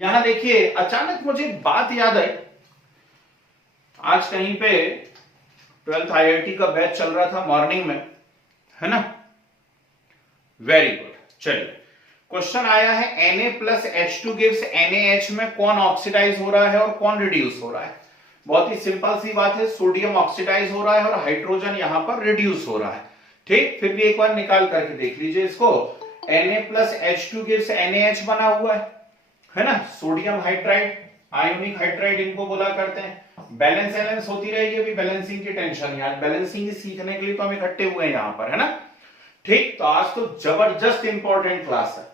यहां देखिए, अचानक मुझे बात याद आई। आज कहीं पे 12th IIT का बैच चल रहा था मॉर्निंग में, है ना। Very good. चलिए, क्वेश्चन आया है Na plus H2 gives NaH में कौन ऑक्सीडाइज हो रहा है और कौन रिड्यूस हो रहा है। बहुत ही सिंपल सी बात है, सोडियम ऑक्सीडाइज हो रहा है और हाइड्रोजन यहां पर रिड्यूस हो रहा है। ठीक, फिर भी एक बार निकाल करके देख लीजिए इसको। Na plus H2 gives NaH बना हुआ है ना। सोडियम हाइड्राइड, आयोनिक हाइड्राइड इनको बोला करते हैं। बैलेंस एलेंस होती रहेगी, अभी बैलेंसिंग की टेंशन नहीं, आज बैलेंसिंग सीखने के लिए तो हम इकट्ठे हुए हैं यहां पर, है ना। ठीक, तो आज तो जबरदस्त इंपॉर्टेंट क्लास है।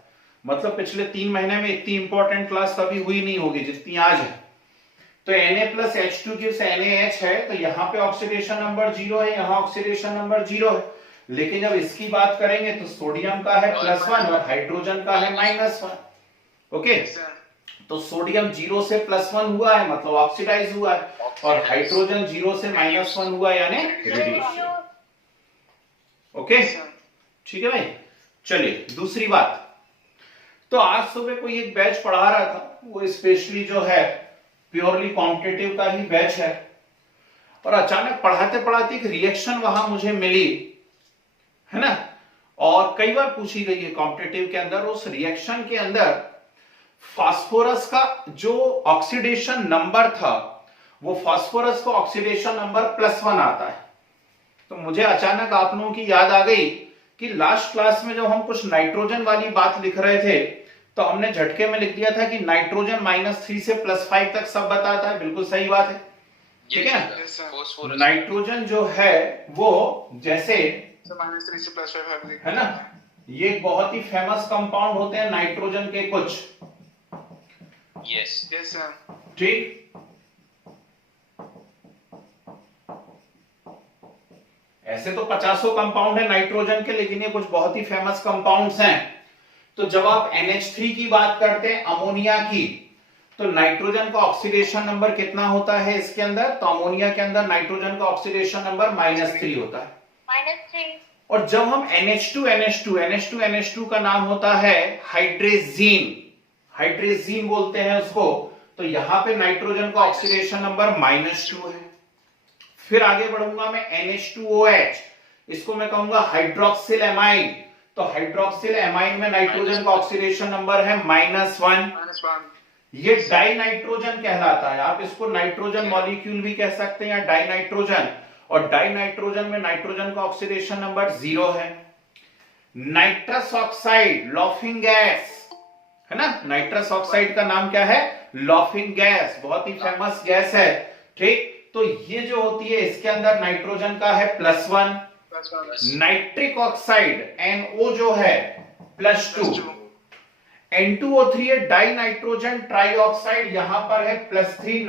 मतलब पिछले 3 महीने में इतनी इंपॉर्टेंट क्लास कभी हुई नहीं होगी जितनी आज है। तो Na plus H2 gives NaH है, तो यहाँ पे ऑक्सीडेशन नंबर 0 है, यहाँ ऑक्सीडेशन नंबर 0 है। लेकिन जब इसकी बात करेंगे तो सोडियम का है +1 और हाइड्रोजन का है -1। ओके, तो सोडियम 0 से +1 हुआ है मतलब ऑक्सीडाइज हुआ है, और हाइड्रोजन 0 से -1 हुआ यानी रिड्यूस। ओके, ठीक है भाई। चलिए दूसरी बात, तो आज सुबह कोई एक बैच पढ़ा रहा था, वो स्पेशली जो है प्योरली कॉम्पिटिटिव का ही बैच है, और अचानक पढ़ाते पढ़ाते एक रिएक्शन वहां मुझे मिली, है ना। और कई बार पूछी गई है कॉम्पिटिटिव के अंदर। उस रिएक्शन के अंदर फास्फोरस का जो ऑक्सीडेशन नंबर था, वो फास्फोरस का ऑक्सीडेशन नंबर +1 आता है। तो मुझे अचानक आप लोगों की याद आ गई कि लास्ट क्लास में जब हम कुछ नाइट्रोजन वाली बात लिख रहे थे, तो हमने झटके में लिख दिया था कि नाइट्रोजन -3 से +5 तक सब बताता है। बिल्कुल सही बात है, ठीक है ना। नाइट्रोजन जो है वो जैसे -3 से +5 है ना, ये बहुत ही फेमस कंपाउंड होते हैं नाइट्रोजन के कुछ। यस सर, ठीक, ऐसे तो 50 कंपाउंड है नाइट्रोजन के, लेकिन ये कुछ बहुत ही फेमस कंपाउंड्स हैं। तो जब आप NH3 की बात करते हैं, अमोनिया की, तो नाइट्रोजन का ऑक्सीडेशन नंबर कितना होता है इसके अंदर। तो अमोनिया के अंदर नाइट्रोजन का ऑक्सीडेशन नंबर -3 होता है। -3। और जब हम NH2 का नाम होता है हाइड्रेजीन, हाइड्रेजीन बोलते हैं उसको। तो यहां पे नाइट्रोजन का ऑक्सीडेशन नंबर -2 है। फिर आगे बढ़ूंगा मैं, NH2OH, इसको मैं कहूंगा हाइड्रोक्सिल एमाइन। तो हाइड्रोक्सिल एमाइन में नाइट्रोजन का ऑक्सीडेशन नंबर है -1। ये डाई नाइट्रोजन कहलाता है। आप इसको नाइट्रोजन मॉलिक्यूल भी कह सकते हैं या डाई नाइट्रोजन। और डाई नाइट्रोजन में नाइट्रोजन का ऑक्सीडेशन नंबर 0 है। नाइट्रस ऑक्साइड, लॉफिंग गैस, है ना। नाइट्रस ऑक्साइड का नाम क्या है, लॉफिंग गैस, बहुत ही फेमस गैस है। ठीक, तो ये जो होती है इसके अंदर नाइट्रोजन का है +1। नाइट्रिक ऑक्साइड NO जो है +2। N2O3 है डाई नाइट्रोजन ट्राइऑक्साइड, यहां पर है +3।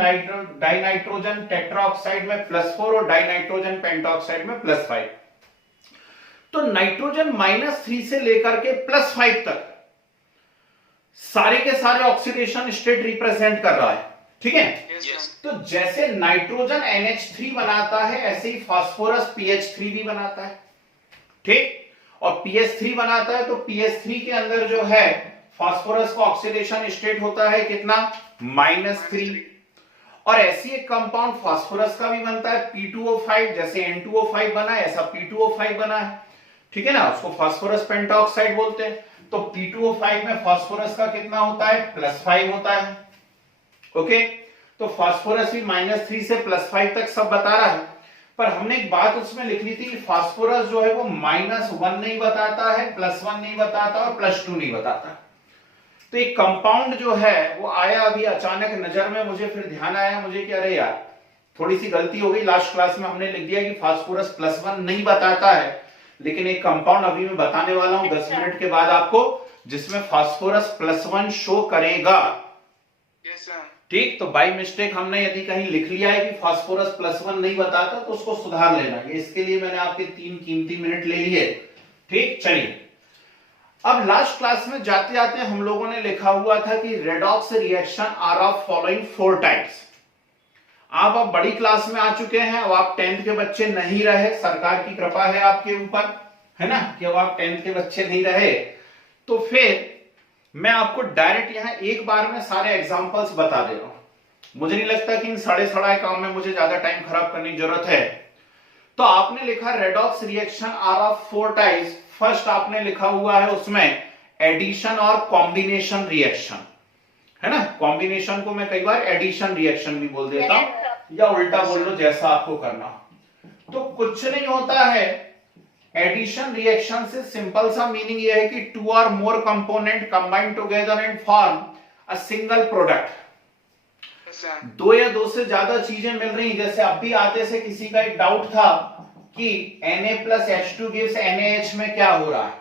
डाई नाइट्रोजन टेट्राऑक्साइड में +4 और डाई नाइट्रोजन पेंटाऑक्साइड में +5। तो नाइट्रोजन -3 से लेकर के +5 तक सारे के सारे ऑक्सीडेशन स्टेट रिप्रेजेंट कर रहा है, ठीक है। तो जैसे नाइट्रोजन NH3 बनाता है, ऐसे ही फास्फोरस PH3 भी बनाता है। ठीक, और PH3 बनाता है तो PH3 के अंदर जो है फास्फोरस का ऑक्सीडेशन स्टेट होता है कितना, -3। और ऐसी एक कंपाउंड फास्फोरस का भी बनता है P2O5, जैसे N2O5 बना है ऐसा P2O5 बना है, ठीक है ना। उसको फास्फोरस पेंटाऑक्साइड बोलते हैं। तो P2O5 में फास्फोरस का कितना होता है, +5 होता है। ओके, तो फास्फोरस भी -3 से +5 तक सब बता रहा है। पर हमने एक बात उसमें लिख ली थी कि फास्फोरस जो है वो -1 नहीं बताता है, +1 नहीं बताता और +2 नहीं बताता। तो एक कंपाउंड जो है वो आया अभी अचानक नजर में, मुझे फिर ध्यान आया मुझे कि अरे यार थोड़ी सी गलती हो गई। लास्ट क्लास में हमने लिख दिया कि फास्फोरस +1 नहीं बताता है, लेकिन एक कंपाउंड अभी मैं बताने वाला हूं 10 मिनट के बाद आपको, जिसमें फास्फोरस +1 शो करेगा। ठीक, तो बाय मिस्टेक हमने यदि कहीं लिख लिया है कि फास्फोरस +1 नहीं बताता तो उसको सुधार लेना। ये इसके लिए मैंने आपके 3 कीमती मिनट ले लिए। ठीक, चलिए अब लास्ट क्लास में जाते जाते हम लोगों ने लिखा हुआ था कि redox reaction are of following 4 types. आप अब बड़ी क्लास में आ चुके हैं, अब आप 10th के बच्चे नहीं रहे, सरकार की कृपा है आपके ऊपर, है ना, कि अब आप 10th के बच्चे नहीं रहे। तो फिर मैं आपको डायरेक्ट यहां एक बार में सारे एग्जांपल्स बता दे रहा हूं। मुझे नहीं लगता कि इन सड़े काम में मुझे ज्यादा टाइम खराब करने की जरूरत है। तो आपने लिखा redox reaction are of 4 types. First आपने लिखा हुआ है उसमें एडिशन और कॉम्बिनेशन रिएक्शन, है ना। कॉम्बिनेशन को मैं कई बार एडिशन रिएक्शन भी बोल देता हूं, या उल्टा बोल लो, जैसा आपको करना। तो कुछ नहीं होता है, एडिशन रिएक्शन से सिंपल सा मीनिंग यह है कि 2 और more component combine together and form a single product. 2 या 2 से ज्यादा चीजें मिल रही, जैसे अब भी आते से किसी का एक डाउट था कि Na+H2 गिव्स NaH में क्या हो रहा है,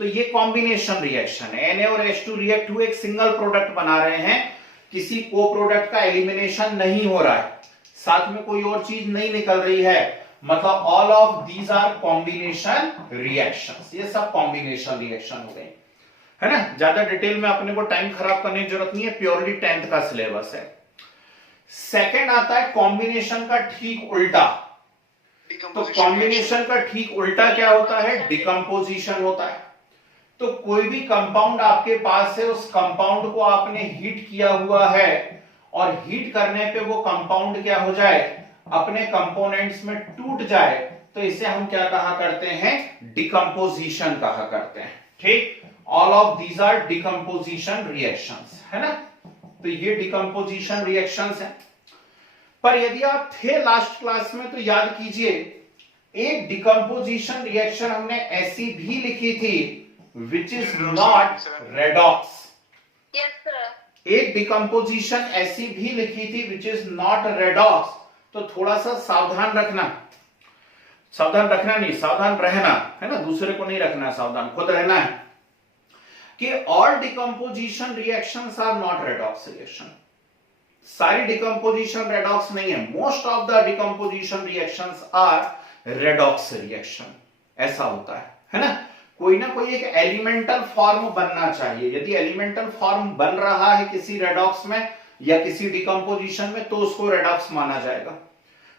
तो ये कॉम्बिनेशन रिएक्शन है। Na और H2 रिएक्ट हुए एक सिंगल प्रोडक्ट बना रहे हैं, किसी को प्रोडक्ट का एलिमिनेशन नहीं हो रहा है, साथ में कोई और चीज नहीं निकल रही है, मतलब all of these are combination reactions. ये सब कॉम्बिनेशन रिएक्शन हो गए, है ना। ज्यादा डिटेल में अपने को टाइम खराब करने की जरूरत नहीं है, प्योरली 10th का सिलेबस है। सेकंड आता है कॉम्बिनेशन का ठीक उल्टा। तो कॉम्बिनेशन का ठीक उल्टा क्या होता है, डिकम्पोजिशन होता है। तो कोई भी कंपाउंड आपके पास है, उस कंपाउंड को आपने हीट किया हुआ है, और हीट करने पे वो कंपाउंड क्या हो जाए, अपने कंपोनेंट्स में टूट जाए, तो इसे हम क्या कहा करते हैं, डिकम्पोजिशन कहा करते हैं। ठीक, all of these are decomposition reactions, है ना। तो ये डिकम्पोजिशन रिएक्शंस है। पर यदि आप थे लास्ट क्लास में तो याद कीजिए, एक डिकम्पोजिशन रिएक्शन हमने ऐसी भी लिखी थी which is not redox. Yes sir. एक डिकम्पोजिशन ऐसी भी लिखी थी विच इज नॉट रेडॉक्स। तो थोड़ा सा सावधान रखना, सावधान रखना नहीं, सावधान रहना, है ना। दूसरे को नहीं रखना, सावधान खुद रहना है कि all decomposition reactions are not redox reaction. सारी डिकम्पोजिशन रेडॉक्स नहीं है, most of the decomposition reactions are redox reaction. ऐसा होता है ना। कोई ना कोई एक एलिमेंटल फॉर्म बनना चाहिए। यदि एलिमेंटल फॉर्म बन रहा है किसी रेडॉक्स में या किसी डिकम्पोजिशन में, तो उसको रेडॉक्स माना जाएगा।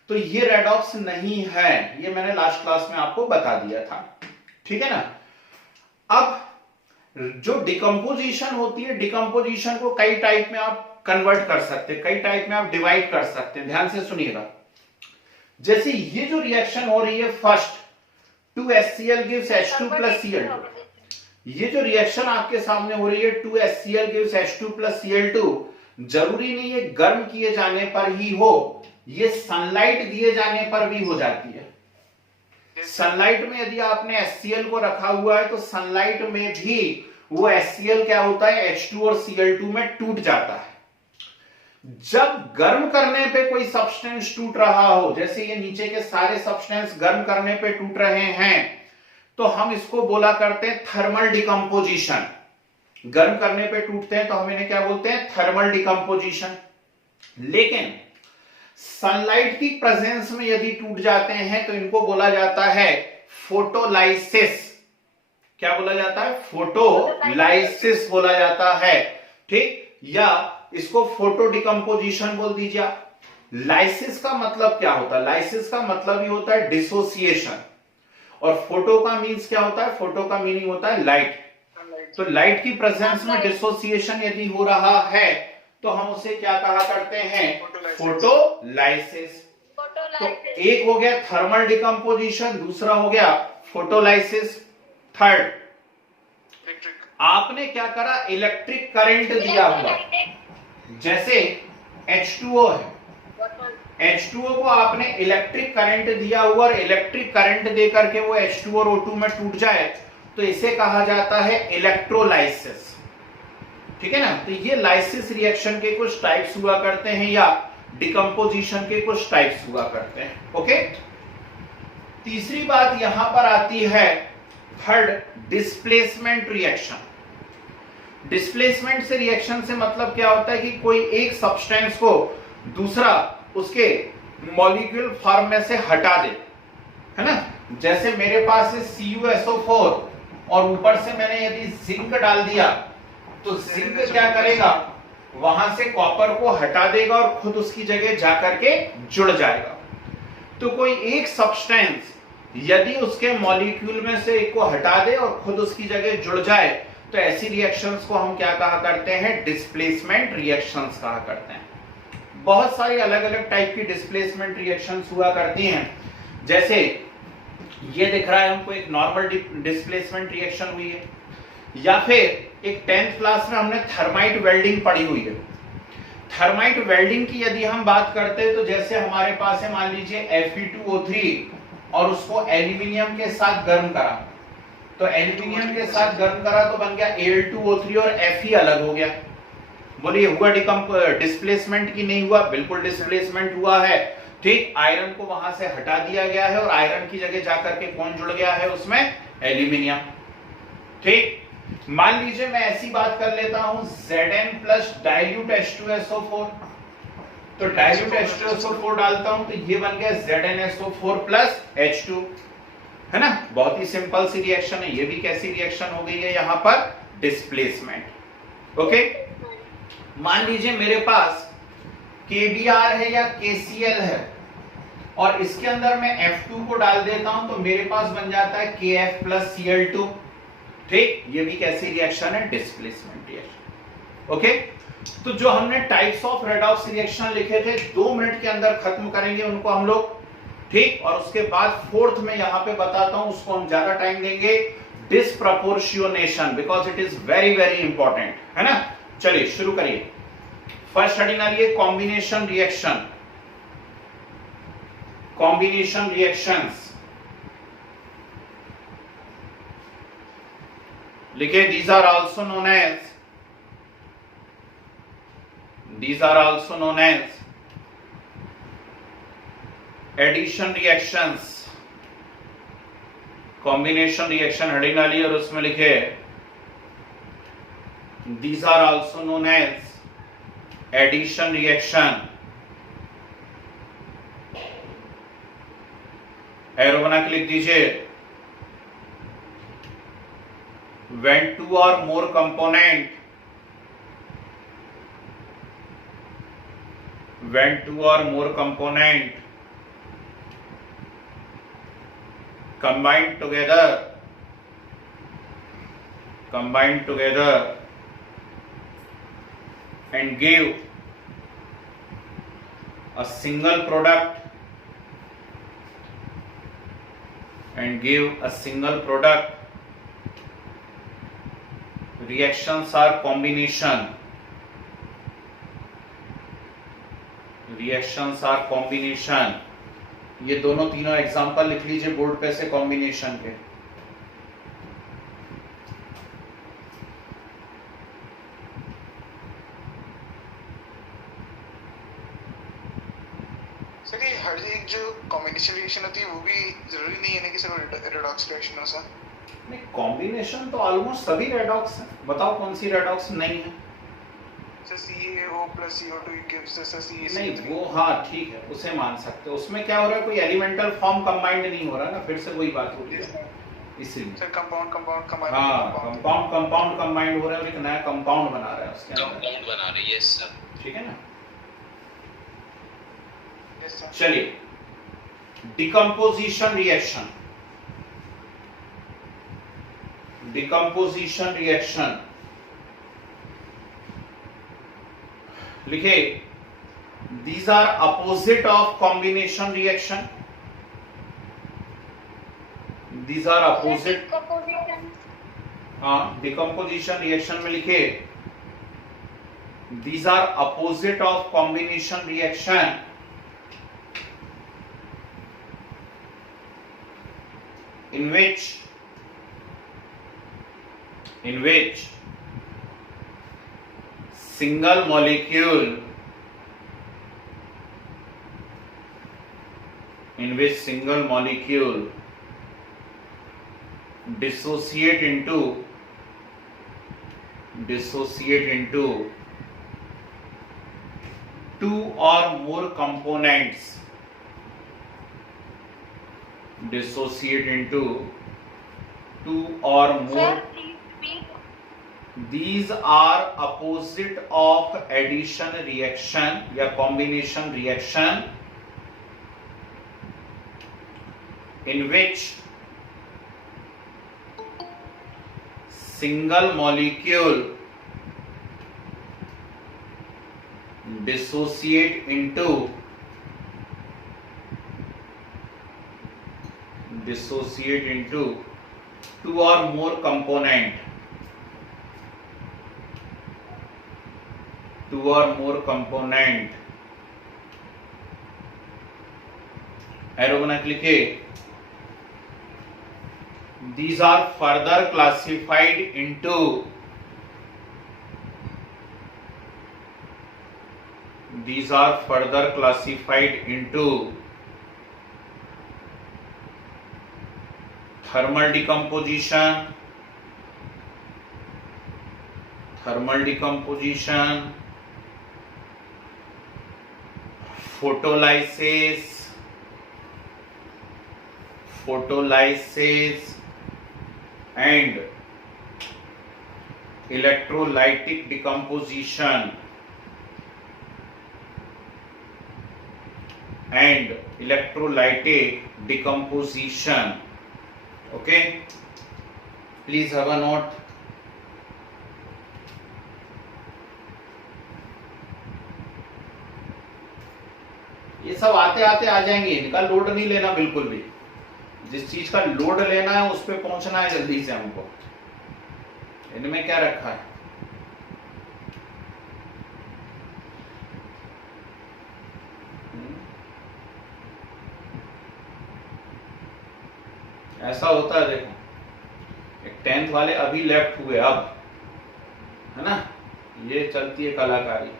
तो ये रेडॉक्स नहीं है, ये मैंने लास्ट क्लास में आपको बता दिया था, ठीक है ना। अब जो डिकम्पोजिशन होती है, डिकम्पोजिशन को कई टाइप में आप कन्वर्ट कर सकते हैं, कई टाइप में आप डिवाइड कर सकते हैं। ध्यान से सुनिएगा। जैसे ये जो रिएक्शन हो रही है, first 2HCl gives H2 plus Cl2, ये जो रिएक्शन आपके सामने हो रही है 2HCl gives H2 plus Cl2, जरूरी नहीं है गर्म किए जाने पर ही हो, ये सनलाइट दिए जाने पर भी हो जाती है। सनलाइट में यदि आपने HCl को रखा हुआ है, तो सनलाइट में भी वो HCl क्या होता है, H2 और Cl2 में टूट जाता है। जब गर्म करने पे कोई सब्सटेंस टूट रहा हो, जैसे ये नीचे के सारे सब्सटेंस गर्म करने पे टूट रहे हैं, तो हम इसको बोला करते हैं थर्मल डिकम्पोजिशन। गर्म करने पे टूटते हैं तो हम इन्हें क्या बोलते हैं, थर्मल डिकम्पोजिशन। लेकिन सनलाइट की प्रेजेंस में यदि टूट जाते हैं तो इनको बोला जाता है फोटोलाइसिस। क्या बोला जाता है, फोटोलाइसिस बोला जाता है। ठीक, या इसको फोटो डिकम्पोजिशन बोल दीजिए। लाइसिस का मतलब क्या होता है, लाइसिस का मतलब ही होता है डिसोसिएशन, और फोटो का मीन्स क्या होता है, फोटो का मीनिंग होता है लाइट। तो लाइट की प्रेजेंस में डिसोसिएशन यदि हो रहा है तो हम उसे क्या कहा करते हैं, फोटोलाइसिस। तो एक हो गया थर्मल डिकम्पोजिशन, दूसरा हो गया फोटोलाइसिस। थर्ड, आपने क्या करा, इलेक्ट्रिक करंट दिया हुआ, जैसे H2O है, H2O को आपने इलेक्ट्रिक करंट दिया हुआ, और इलेक्ट्रिक करंट दे करके वो H2 और O2 में टूट जाए, तो इसे कहा जाता है इलेक्ट्रोलाइसिस। ठीक है ना। तो ये लाइसिस रिएक्शन के कुछ टाइप्स हुआ करते हैं, या डिकम्पोजिशन के कुछ टाइप्स हुआ करते हैं। ओके, तीसरी बात यहां पर आती है, थर्ड, डिस्प्लेसमेंट रिएक्शन। डिस्प्लेसमेंट से रिएक्शन से मतलब क्या होता है कि कोई एक सब्सटेंस को दूसरा उसके मॉलिक्यूल फॉर्म में से हटा दे, है ना। जैसे मेरे पास है CuSO4 और ऊपर से मैंने यदि जिंक डाल दिया, तो जिंक क्या करेगा, वहां से कॉपर को हटा देगा और खुद उसकी जगह जाकर के जुड़ जाएगा। तो कोई एक सब्सटेंस यदि उसके मॉलिक्यूल में से एक को हटा दे और खुद उसकी जगह जुड़ जाए, तो ऐसी रिएक्शंस को हम क्या कहा करते हैं? डिस्प्लेसमेंट रिएक्शंस कहा करते हैं। बहुत सारी अलग अलग टाइप की डिस्प्लेसमेंट रिएक्शंस हुआ करती हैं। जैसे ये दिख रहा है हमको, एक नॉर्मल डिस्प्लेसमेंट रिएक्शन हुई है, या फिर एक 10th क्लास में हमने थर्माइट वेल्डिंग पढ़ी हुई है। थर्माइट वेल्डिंग की यदि हम बात करते हैं तो जैसे हमारे पास है, मान लीजिए Fe2O3 और उसको एल्यूमिनियम के साथ गर्म करा, तो एल्यूमिनियम के साथ गर्म करा तो बन गया Al2O3 और Fe अलग हो गया। बोलिए हुआ डिस्प्लेसमेंट की नहीं हुआ? बिल्कुल डिस्प्लेसमेंट हुआ है। ठीक, आयरन को वहां से हटा दिया गया है और आयरन की जगह जाकर के कौन जुड़ गया है उसमें? एल्यूमिनियम। ठीक, मान लीजिए मैं ऐसी बात कर लेता हूं Zn प्लस डाइल्यूट H2SO4, तो डाइल्यूट H2SO4 डालता हूं तो ये बन गया ZnSO4 प्लस H2, है ना? बहुत ही सिंपल सी रिएक्शन है। ये भी कैसी रिएक्शन हो गई है यहाँ पर? डिस्प्लेसमेंट। ओके, मान लीजिए मेरे पास KBr है या KCl है और इसके अंदर मैं F2 को डाल देता हूं तो मेरे पास बन जाता है KF प्लस Cl2। ठीक, ये भी कैसी रिएक्शन है? Displacement reaction. ओके, तो जो हमने टाइप्स ऑफ रेडॉक्स रिएक्शन लिखे थे 2 मिनट के अंदर खत्म करेंगे उनको हम लोग। ठीक, और उसके बाद 4th में यहां पे बताता हूं, उसको हम ज्यादा टाइम देंगे, disproportionation, because it is very very important, है ना? चलिए शुरू करिए। फर्स्ट स्टडी ना लिए कॉम्बिनेशन रिएक्शन। कॉम्बिनेशन रिएक्शंस लिखे, these are also known as addition reactions. Combination reaction heading डाली और उसमें लिखे these are also known as addition reaction. Arrow बना के लिख दीजिए, when 2 or more component combine together and give a single product, reactions are combination। ये दोनों तीनों एग्जांपल लिख लीजिए बोर्ड पे से कॉम्बिनेशन के। सर ये हर एक जो कॉम्बिनेशन रिएक्शन होती है वो भी जरूरी नहीं है ना कि सिर्फ रेडॉक्स रिएक्शन हो सर? नहीं, कॉम्बिनेशन तो ऑलमोस्ट सभी रेडॉक्स हैं। बताओ कौन सी रेडॉक्स नहीं है? Sir CaO plus CO2 gives us a CaCO3। नहीं, वो हाँ ठीक है, उसे मान सकते हो। उसमें क्या हो रहा है, कोई एलिमेंटल फॉर्म कंबाइंड नहीं हो रहा ना, फिर से वही बात हो रही है इसीलिए। सर कंपाउंड कंबाइंड, हाँ, कंपाउंड कंबाइंड हो रहा है और एक नया कंपाउंड बना रहा है उसके अंदर। कंपाउंड बना रही है सर। ठीक है ना? Yes sir. चलिए, डिकम्पोजिशन रिएक्शन लिखे, these are opposite of combination reaction। these are opposite। हाँ, डिकम्पोजिशन रिएक्शन में लिखे these are opposite of combination reaction in which single molecule dissociate into two or more components, these are opposite of addition reaction या combination reaction in which single molecule dissociate into two or more component, arrow बना के लिखे, these are further classified into thermal decomposition, photolysis and electrolytic decomposition Okay, please have a note. ये सब आते आते आ जाएंगे, इनका लोड नहीं लेना बिल्कुल भी। जिस चीज का लोड लेना है उस पे पहुंचना है जल्दी से हमको। इनमें क्या रखा है? ऐसा होता है, देखो एक 10th वाले अभी लेफ्ट हुए, अब है ना, ये चलती है कलाकारी।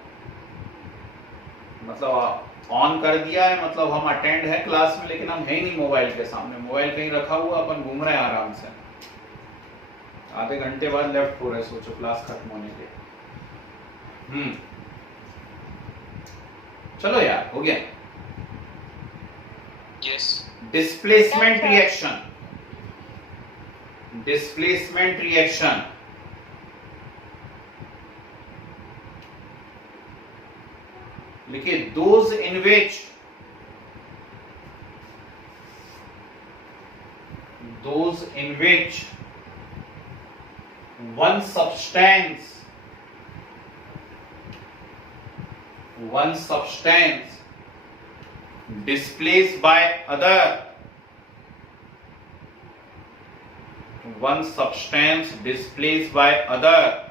मतलब ऑन कर दिया है, मतलब हम अटेंड है क्लास में, लेकिन हम है ही नहीं मोबाइल के सामने, मोबाइल कहीं रखा हुआ, अपन घूम रहे हैं आराम से। आधे घंटे बाद लेफ्ट हो रहे, सोचो क्लास खत्म होने के। चलो यार, हो गया। यस। डिस्प्लेसमेंट रिएक्शन, लिखिए, those in which one substance displaced by other,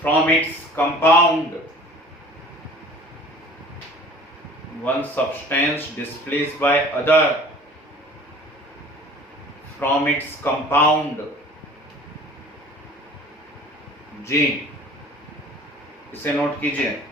from its compound, one substance displaced by other from its compound। जी, इसे नोट कीजिए।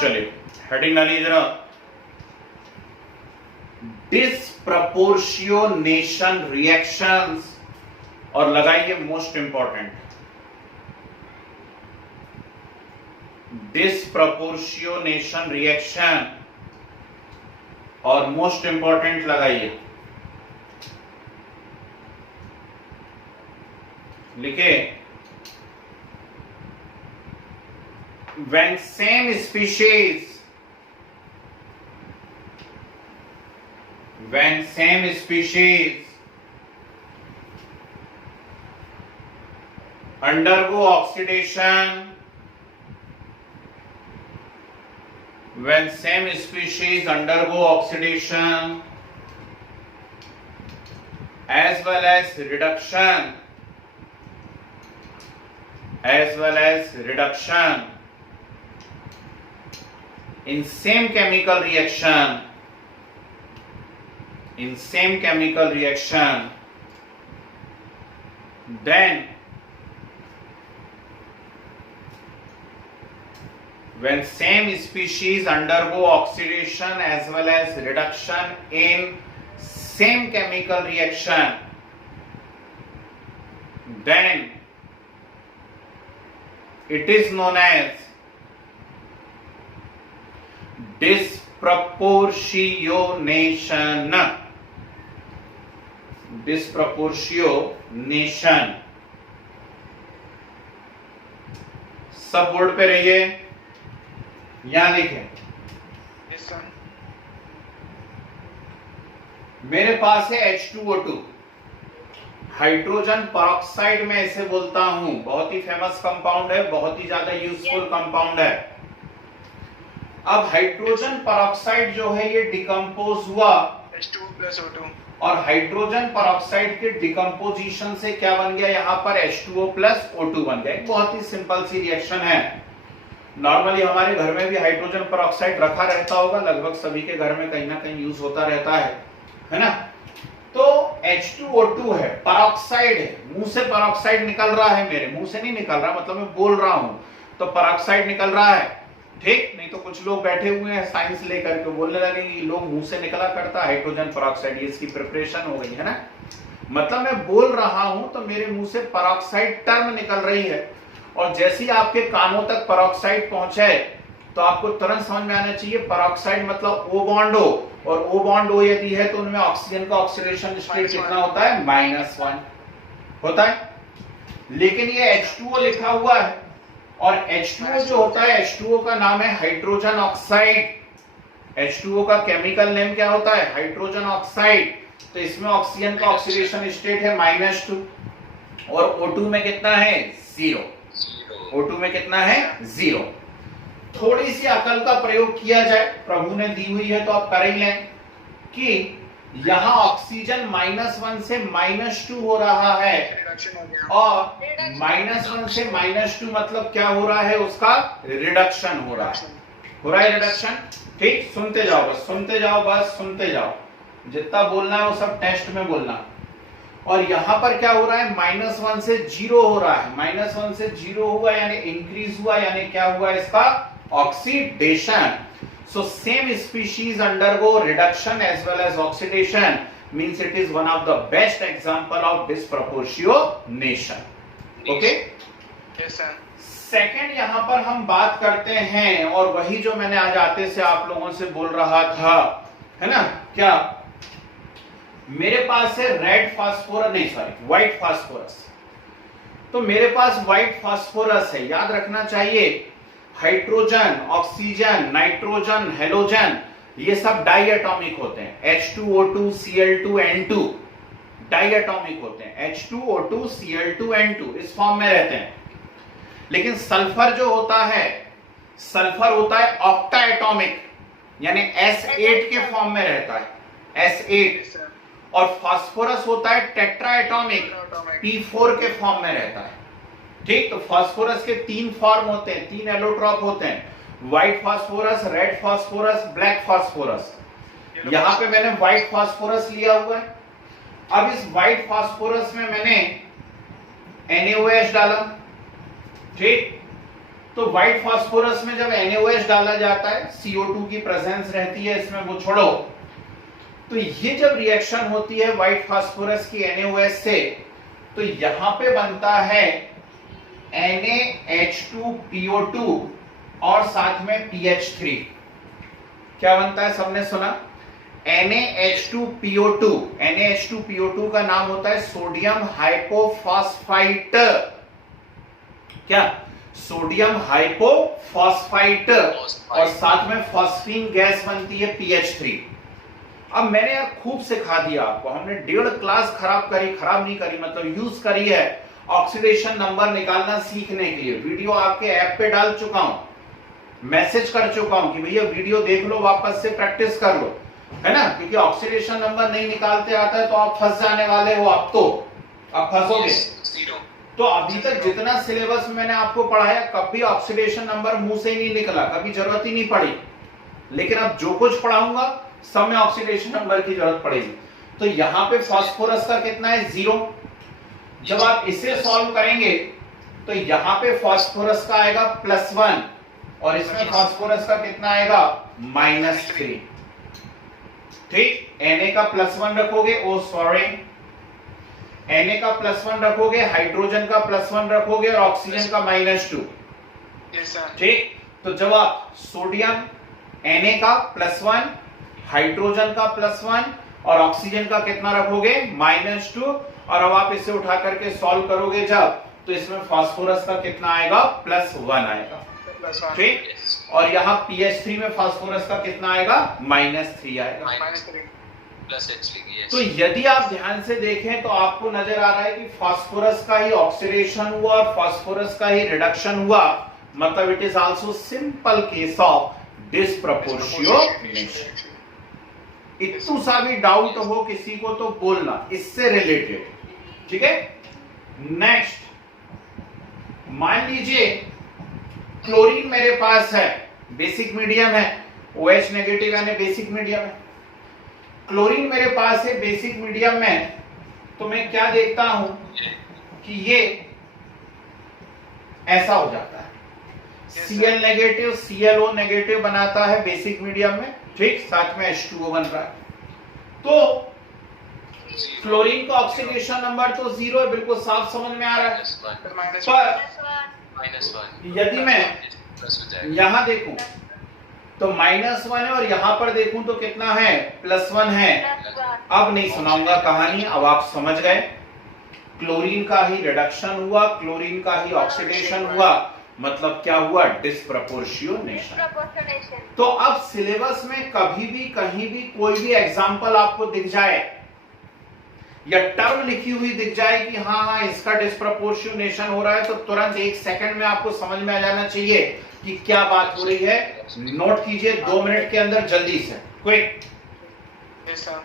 चलिए, हेडिंग डालिए जरा, डिस्प्रपोर्शियोनेशन रिएक्शंस, और लगाइए मोस्ट इंपॉर्टेंट, डिस्प्रपोर्शियोनेशन रिएक्शन और मोस्ट इंपॉर्टेंट लगाइए। लिखे, when same species undergo oxidation, as well as reduction in same chemical reaction, then when same species undergo oxidation as well as reduction in same chemical reaction, then it is known as disproportionation. डिस्प्रपोर्शियोनेशन। सब board पे रहिए, यहां देखें। Yes, sir. मेरे पास है H2O2, hydrogen peroxide में इसे बोलता हूं, बहुत ही फेमस कंपाउंड है, बहुत ही ज्यादा यूजफुल कंपाउंड है। अब हाइड्रोजन परऑक्साइड जो है ये डिकम्पोज हुआ, H2 plus O2. और हाइड्रोजन परऑक्साइड के डिकम्पोजिशन से क्या बन गया, यहां पर H2O प्लस O2 बन गया। एक बहुत ही सिंपल सी रिएक्शन है। नॉर्मली हमारे घर में भी हाइड्रोजन परऑक्साइड रखा रहता होगा, लगभग सभी के घर में कहीं ना कहीं यूज होता रहता है ना। तो H2O2 है, परऑक्साइड है, मुंह से परऑक्साइड निकल रहा है, मेरे मुंह से नहीं निकल रहा, मतलब मैं बोल रहा हूं तो परऑक्साइड निकल रहा है, ठीक। नहीं तो कुछ लोग बैठे हुए हैं साइंस लेकर के बोलने लगे कि लोग मुंह से निकला करता हाइड्रोजन परऑक्साइड, ये इसकी प्रिपरेशन हो गई है ना। मतलब मैं बोल रहा हूं तो मेरे मुंह से परऑक्साइड टर्म निकल रही है, और जैसे ही आपके कानों तक परऑक्साइड पहुंचे तो आपको तुरंत समझ में आना चाहिए परऑक्साइड मतलब O बॉन्ड O, और O बॉन्ड O यदि है तो उनमें ऑक्सीजन का ऑक्सीडेशन स्टेट कितना होता है, -1 होता है। लेकिन ये H2O लिखा हुआ है, और H2O जो होता है, H2O का नाम है हाइड्रोजन ऑक्साइड। H2O का केमिकल नेम क्या होता है, हाइड्रोजन ऑक्साइड। तो इसमें ऑक्सीजन का ऑक्सीडेशन स्टेट है -2, और O2 में कितना है, 0। O2 में कितना है, 0। थोड़ी सी अकल का प्रयोग किया जाए, प्रभु ने दी हुई है तो आप कर ही लें, कि यहां ऑक्सीजन -1 से -2 हो रहा है, Reduction हो गया. और -1 से -2 मतलब क्या हो रहा है, उसका रिडक्शन हो रहा है, रिडक्शन। ठीक, सुनते जाओ बस, सुनते जाओ बस, सुनते जाओ, जितना बोलना है वो सब टेस्ट में बोलना। और यहां पर क्या हो रहा है, -1 से 0 हो रहा है, -1 से 0 हुआ यानी इंक्रीज हुआ, यानी क्या हुआ, इसका oxidation. So same species undergo reduction as well as oxidation, means it is one of the best example of disproportionation. Okay? Yes, sir. Second यहां पर हम बात करते हैं, और वही जो मैंने आज आते से आप लोगों से बोल रहा था, है ना, क्या मेरे पास है रेड फास्फोरस, नहीं सॉरी व्हाइट फास्फोरस। तो मेरे पास व्हाइट फास्फोरस है, याद रखना चाहिए हाइड्रोजन, ऑक्सीजन, नाइट्रोजन, हेलोजन, ये सब डाई एटॉमिक होते हैं। H2O2, Cl2, N2 die atomic होते हैं। H2O2, Cl2, N2 इस फॉर्म में रहते हैं। लेकिन सल्फर जो होता है, सल्फर होता है ऑक्टा एटॉमिक, यानी S8 के फॉर्म में रहता है, S8। Yes, sir. और फास्फोरस होता है टेट्रा एटॉमिक, Atomic. P4 के फॉर्म में रहता है। ठीक, तो फास्फोरस के 3 फॉर्म होते हैं, 3 एलोट्रॉप होते हैं, white phosphorus, red phosphorus, black phosphorus. यहां पे मैंने व्हाइट फास्फोरस लिया हुआ है। अब इस व्हाइट फास्फोरस में मैंने NaOH डाला, ठीक। तो व्हाइट फास्फोरस में जब NaOH डाला जाता है, CO2 की प्रेजेंस रहती है इसमें, वो छोड़ो, तो ये जब रिएक्शन होती है व्हाइट फास्फोरस की NaOH से, तो यहां पे बनता है NaH2PO2 और साथ में PH3। क्या बनता है, सबने सुना, NaH2PO2। NaH2PO2 का नाम होता है सोडियम हाइपोफॉस्फाइट। क्या, सोडियम हाइपोफॉस्फाइट, और साथ में फॉस्फीन गैस बनती है PH3। अब मैंने यार खूब सिखा दिया आपको, हमने 1.5 क्लास खराब नहीं करी, मतलब यूज करी है ऑक्सीडेशन नंबर निकालना सीखने के लिए। वीडियो आपके ऐप पे डाल चुका हूं, मैसेज कर चुका हूं कि भैया वीडियो देख लो, वापस से प्रैक्टिस कर लो, है ना, क्योंकि ऑक्सीडेशन नंबर नहीं निकालते आता है तो आप फंस जाने वाले हो, आप फंसोगे। तो अभी तक जितना सिलेबस में मैंने आपको पढ़ाया, कभी ऑक्सीडेशन नंबर मुंह से ही नहीं निकला, कभी जरूरत ही नहीं पड़ी। लेकिन अब जो कुछ पढ़ाऊंगा सब में ऑक्सीडेशन नंबर की जरूरत पड़ेगी। तो यहां पे फास्फोरस का कितना है, 0। जब आप इसे सॉल्व करेंगे तो यहां पे फास्फोरस का आएगा +1, और इसमें फास्फोरस का कितना आएगा -3। ठीक, Na का +1 रखोगे, ओ सॉरी, Na का +1 रखोगे, हाइड्रोजन का +1 रखोगे और ऑक्सीजन का -2। Yes sir. ठीक, तो जब आप सोडियम Na का +1, हाइड्रोजन का +1 और ऑक्सीजन का कितना रखोगे -2, और अब आप इसे उठा करके सॉल्व करोगे जब, तो इसमें फास्फोरस का कितना आएगा +1 आएगा। ठीक, और यहाँ pH3 में फास्फोरस का कितना आएगा -3 आएगा। -3 तो यदि आप ध्यान से देखें तो आपको नजर आ रहा है कि फास्फोरस का ही ऑक्सीडेशन हुआ और फास्फोरस का ही रिडक्शन हुआ, मतलब it is also simple case of disproportionation. इतू सा भी डाउट हो किसी को तो बोलना, इससे रिलेटेड। ठीक है, नेक्स्ट मान लीजिए क्लोरीन मेरे पास है, बेसिक मीडियम है, OH नेगेटिव यानी बेसिक मीडियम है। क्लोरीन मेरे पास है बेसिक मीडियम में, तो मैं क्या देखता हूं कि ये ऐसा हो जाता है, Cl नेगेटिव ClO नेगेटिव बनाता है बेसिक मीडियम में। ठीक, साथ में H2O बन रहा है। तो क्लोरीन का ऑक्सीडेशन नंबर तो 0 है, बिल्कुल साफ समझ में आ रहा है। पर यदि मैं यहां देखूं तो -1 है और यहां पर देखूं तो कितना है +1 है। अब नहीं सुनाऊंगा कहानी, अब आप समझ गए। क्लोरीन का ही रिडक्शन हुआ, क्लोरीन का ही ऑक्सीडेशन हुआ, मतलब क्या हुआ डिस्प्रपोर्शियोनेशन। तो अब सिलेबस में कभी भी कहीं भी कोई भी एग्जांपल आपको दिख जाए या टर्म लिखी हुई दिख जाए कि हाँ इसका डिस्प्रपोर्शियोनेशन हो रहा है, तो तुरंत 1 सेकंड में आपको समझ में आ जाना चाहिए कि क्या बात हो रही है। नोट कीजिए 2 मिनट के अंदर जल्दी से, क्विक। Yes sir.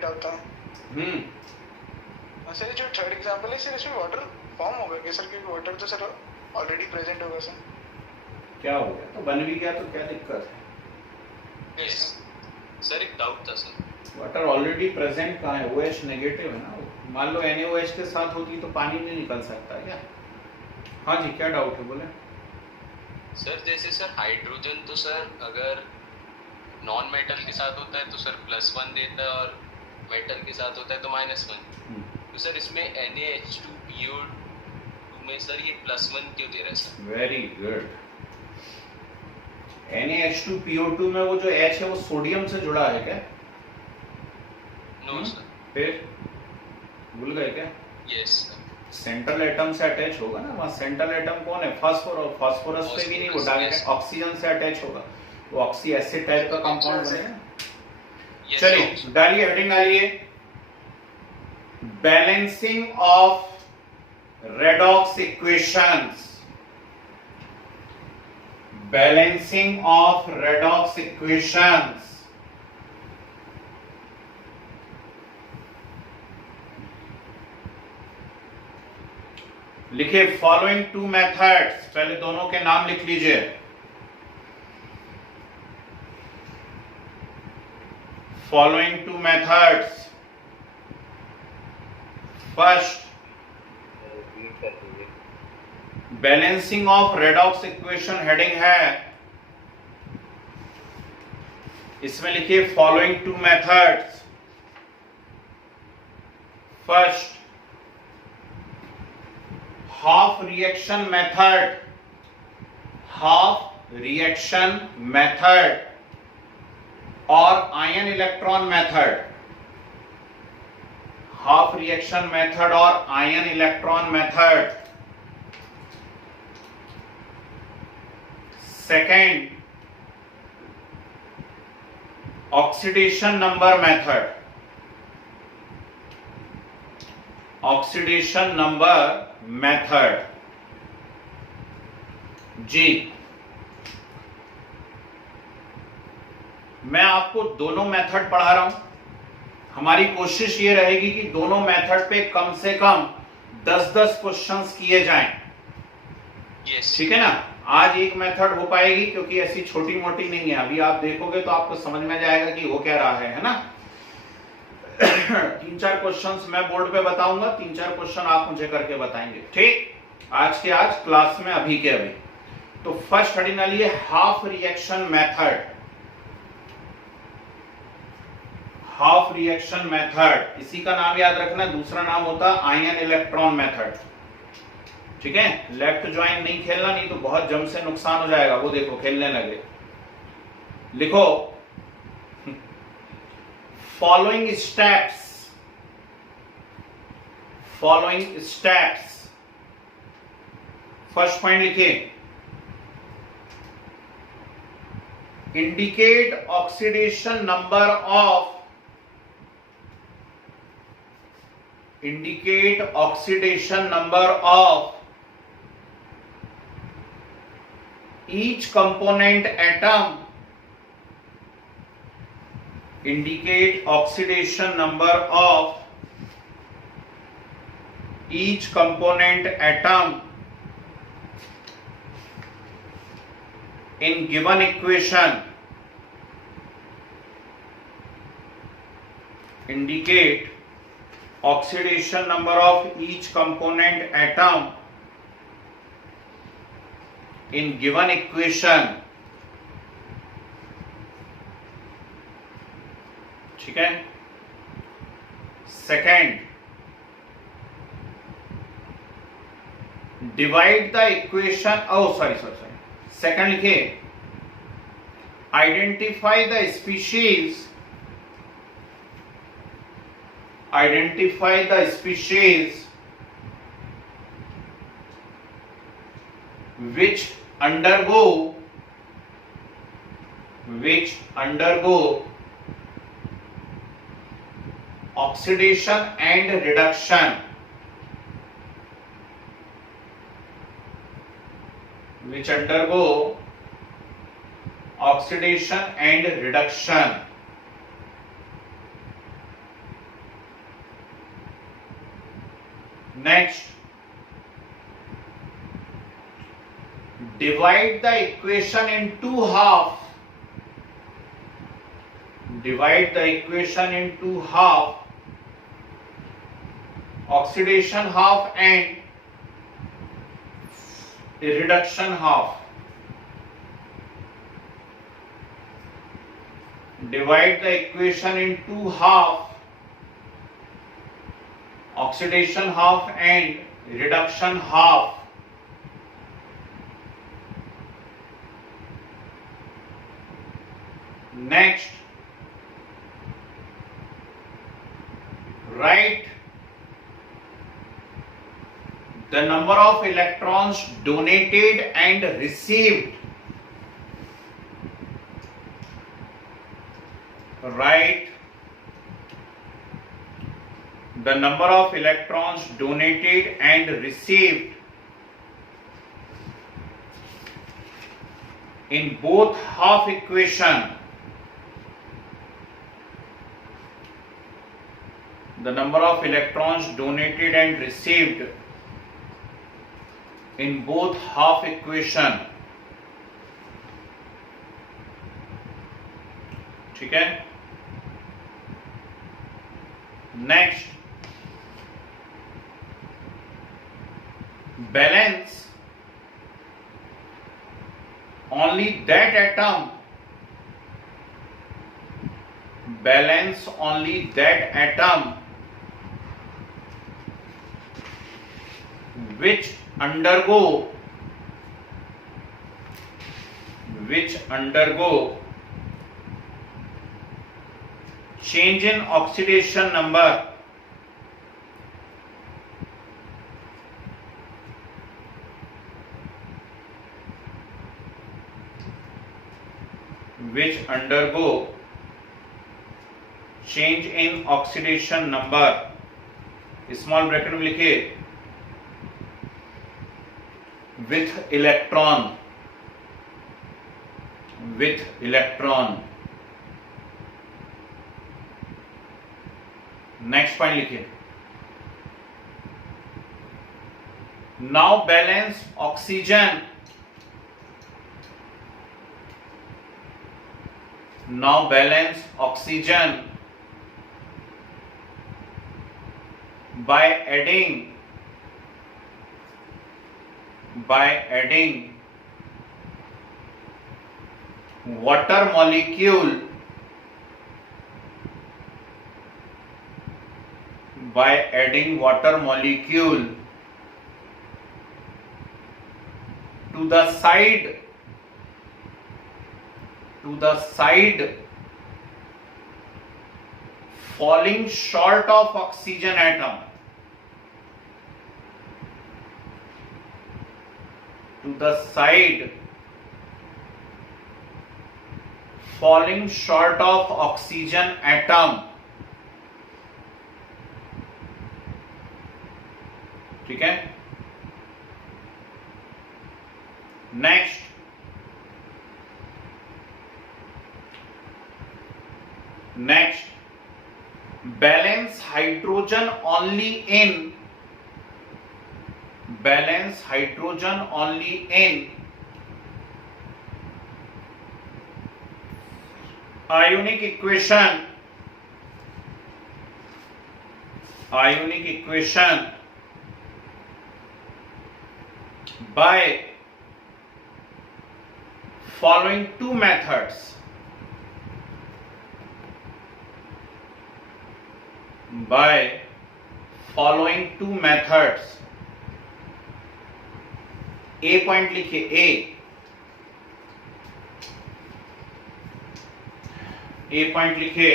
डाउट था सर, जो थर्ड एग्जांपल है सर, इसमें वाटर फॉर्म होगा क्या सर? क्योंकि वाटर तो सर ऑलरेडी प्रेजेंट होगा सर। क्या हो गया, तो बन भी गया तो क्या दिक्कत है? यस सर, एक डाउट था सर। वाटर ऑलरेडी प्रेजेंट कहाँ है? OH नेगेटिव है ना। मान लो NaOH के साथ होती तो पानी नहीं निकल सकता क्या? हाँ जी, क्या डाउट है बोले सर? जैसे सर हाइड्रोजन तो सर अगर नॉन मेटल के साथ होता है तो सर +1 देता है, और मेटल के साथ होता है तो -1। तो सर इसमें NaH2PO2 में सर ये +1 क्यों दे रहा है सर? Very good. NaH2PO2 में वो जो H है वो सोडियम से जुड़ा है क्या? No sir. फिर भूल गए क्या? Yes sir. सेंट्रल एटम से अटैच होगा ना। वहाँ सेंट्रल एटम कौन है? फास्फोरस से भी नहीं, वो डायरेक्ट ऑक्सीजन से अटैच होगा, वो ऑक्सी एसिड टाइप का कंपाउंड बनेगा। चलिए डालिए, हेडिंग डालिए, balancing of redox equations. Balancing of redox equations. लिखिए फॉलोइंग 2 मेथड्स। पहले दोनों के नाम लिख लीजिए। Following 2 methods. First, balancing of redox equation heading है, इसमें लिखिए following 2 methods. First, half reaction method, half reaction method और ion electron method, half reaction method और ion electron method. Second, oxidation number method, oxidation number method. जी, मैं आपको दोनों method पढ़ा रहा हूं। हमारी कोशिश ये रहेगी कि दोनों मेथड पे कम से कम 10-10 क्वेश्चंस किए जाएं। यस ठीक है ना। आज एक मेथड हो पाएगी क्योंकि ऐसी छोटी मोटी नहीं है। अभी आप देखोगे तो आपको समझ में जाएगा कि हो क्या रहा है ना। 3-4 क्वेश्चंस मैं बोर्ड पे बताऊंगा, 3-4 क्वेश्चन आप मुझे करके बताएंगे। ठीक, आज के आज क्लास में अभी के अभी। तो फर्स्ट हेडिंग वाली है half reaction method, half reaction method, इसी का नाम याद रखना। दूसरा नाम होता है आयन इलेक्ट्रॉन मेथड। ठीक है, लेफ्ट ज्वाइन नहीं खेलना, नहीं तो बहुत जम से नुकसान हो जाएगा। वो देखो खेलने लगे। लिखो, following steps, following steps. First point लिखिए, indicate oxidation number of, indicate oxidation number of each component atom, indicate oxidation number of each component atom in given equation, indicate oxidation number of each component atom in given equation। ठीक है। Second, divide the equation, sorry, second लिखिए, identify the species, identify the species which undergo oxidation and reduction, which undergo oxidation and reduction। Next, divide the equation in two half, divide the equation in two half, oxidation half and reduction half, divide the equation in two half, oxidation half and reduction half। Next, write the number of electrons donated and received, write the number of electrons donated and received in both half equation, the number of electrons donated and received in both half equation। ठीक है। Next, balance only that atom, balance only that atom which undergo change in oxidation number small bracket में लिखे with electron next point लिखिए now balance oxygen by adding water molecule to the side falling short of oxygen atom ठीक है next balance hydrogen only in ionic equation by following two methods A point लिखिए ए point लिखिए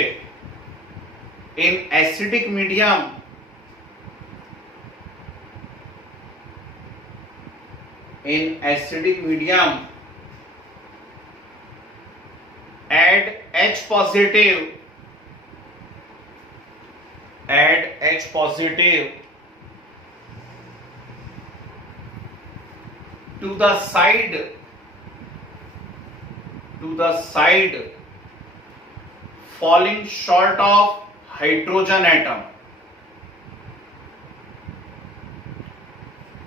in acidic medium add H positive to the side falling short of hydrogen atom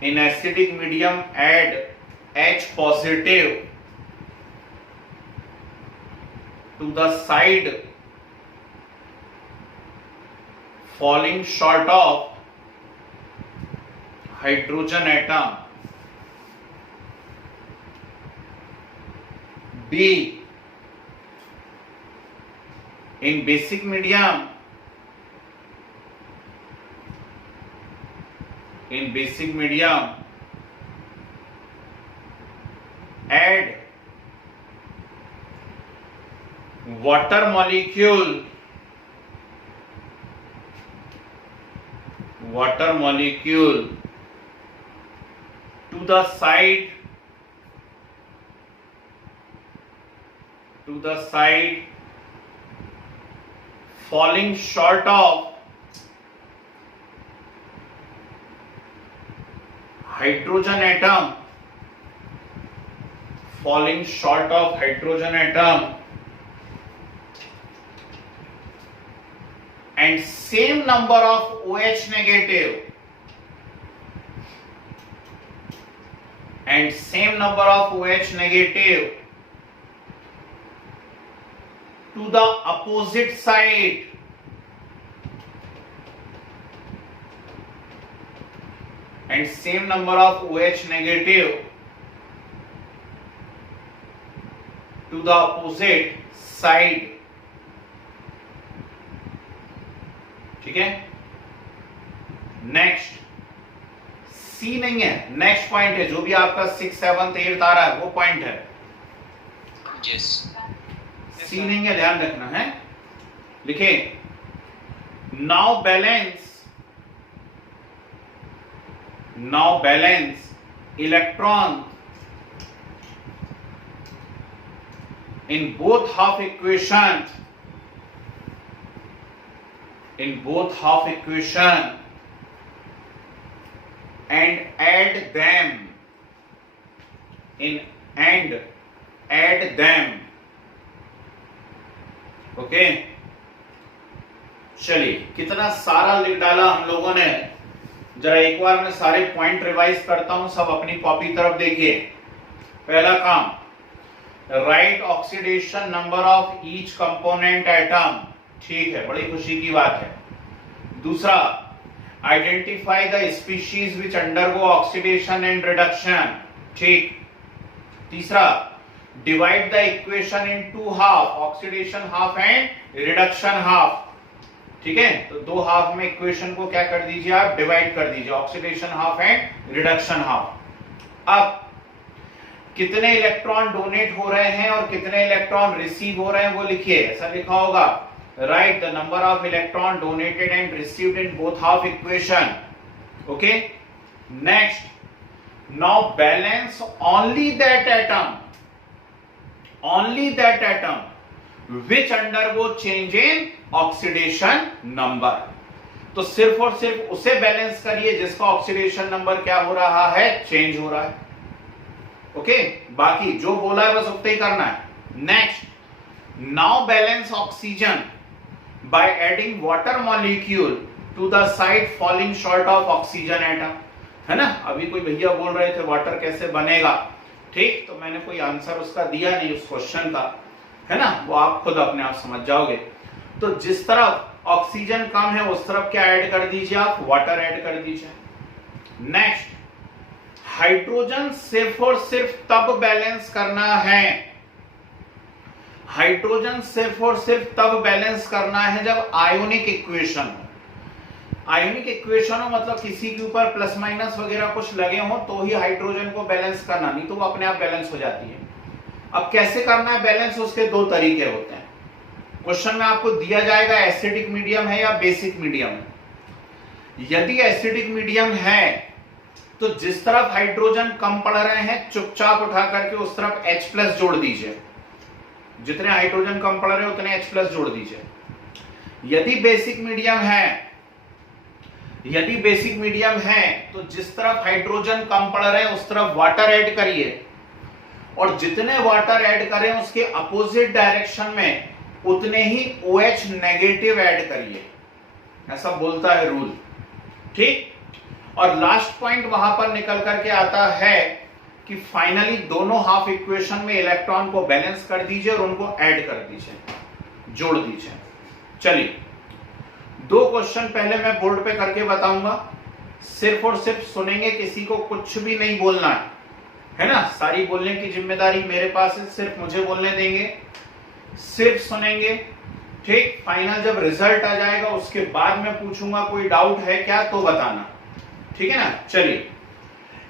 in acidic medium add H positive to the side falling short of hydrogen atom B in basic medium add water molecule to the side falling short of hydrogen atom and same number of OH negative to the opposite side and same number of OH negative to the opposite side ठीक है next सी नहीं है, next point है जो भी आपका 6, 7, 8 आ रहा है वो पॉइंट है, यस सी नहीं है, ध्यान रखना है। लिखे now balance electron in both half equation and add them okay. चलिए कितना सारा लिख डाला हम लोगों ने, जरा एक बार मैं सारे पॉइंट रिवाइज करता हूं, सब अपनी कॉपी तरफ देखिए। पहला काम, right oxidation number of each component atom, ठीक है, बड़ी खुशी की बात है। दूसरा, identify the species which undergo oxidation and reduction, ठीक। तीसरा, divide the equation into half, oxidation half and reduction half, ठीक है। तो दो हाफ में इक्वेशन को क्या कर दीजिए आप, डिवाइड कर दीजिए, oxidation half and reduction half. अब कितने इलेक्ट्रॉन डोनेट हो रहे हैं और कितने इलेक्ट्रॉन रिसीव हो रहे हैं वो लिखिए, ऐसा लिखा होगा, right the number of electron donated and received in both half equation, okay. Next, now balance only that atom which undergo change in oxidation number, तो सिर्फ और सिर्फ उसे बैलेंस करिए जिसका ऑक्सीडेशन नंबर क्या हो रहा है, चेंज हो रहा है, ओके। बाकी जो बोला है बस उतना ही करना है। Next, now balance oxygen by adding water molecule to the side falling short of oxygen atom, है ना। अभी कोई भैया बोल रहे थे वाटर कैसे बनेगा, ठीक, तो मैंने कोई आंसर उसका दिया नहीं उस क्वेश्चन का, है ना, वो आप खुद अपने आप समझ जाओगे। तो जिस तरफ ऑक्सीजन कम है उस तरफ क्या ऐड कर दीजिए आप, वाटर ऐड कर दीजिए। नेक्स्ट, हाइड्रोजन सिर्फ और सिर्फ तब बैलेंस करना है, हाइड्रोजन सिर्फ और सिर्फ तब बैलेंस करना है जब आयोनिक इक्वेशन हो। आयोनिक इक्वेशन हो मतलब किसी के ऊपर प्लस माइनस वगैरह कुछ लगे हो तो ही हाइड्रोजन को बैलेंस करना, नहीं तो वो अपने आप बैलेंस हो जाती है। अब कैसे करना है बैलेंस, उसके दो तरीके होते हैं। क्वेश्चन में आपको दिया जाएगा एसिडिक मीडियम है या बेसिक मीडियम है। यदि एसिडिक मीडियम है तो जिस तरफ हाइड्रोजन कम पड़ रहे हैं चुपचाप उठा करके उस तरफ H+ जोड़ दीजिए, जितने हाइड्रोजन कम पड़ रहे हैं उतने H+ जोड़ दीजिए। यदि बेसिक मीडियम है तो जिस तरफ हाइड्रोजन कम पड़ रहे हैं उस तरफ वाटर ऐड करिए, और जितने वाटर ऐड करें उसके अपोजिट डायरेक्शन में उतने ही OH नेगेटिव ऐड करिए, ऐसा बोलता है रूल, ठीक। और लास्ट पॉइंट वहां पर निकल करके आता है कि फाइनली दोनों हाफ इक्वेशन में इलेक्ट्रॉन को बैलेंस कर दीजिए और उनको ऐड कर दीजिए, जोड़ दीजिए। चलिए दो क्वेश्चन पहले मैं बोर्ड पे करके बताऊंगा, सिर्फ और सिर्फ सुनेंगे, किसी को कुछ भी नहीं बोलना है ना, सारी बोलने की जिम्मेदारी मेरे पास है, सिर्फ मुझे बोलने देंगे, सिर्फ सुनेंगे, ठीक। फाइनल जब रिजल्ट आ जाएगा उसके बाद मैं पूछूंगा कोई डाउट है क्या तो बताना, ठीक है ना। चलिए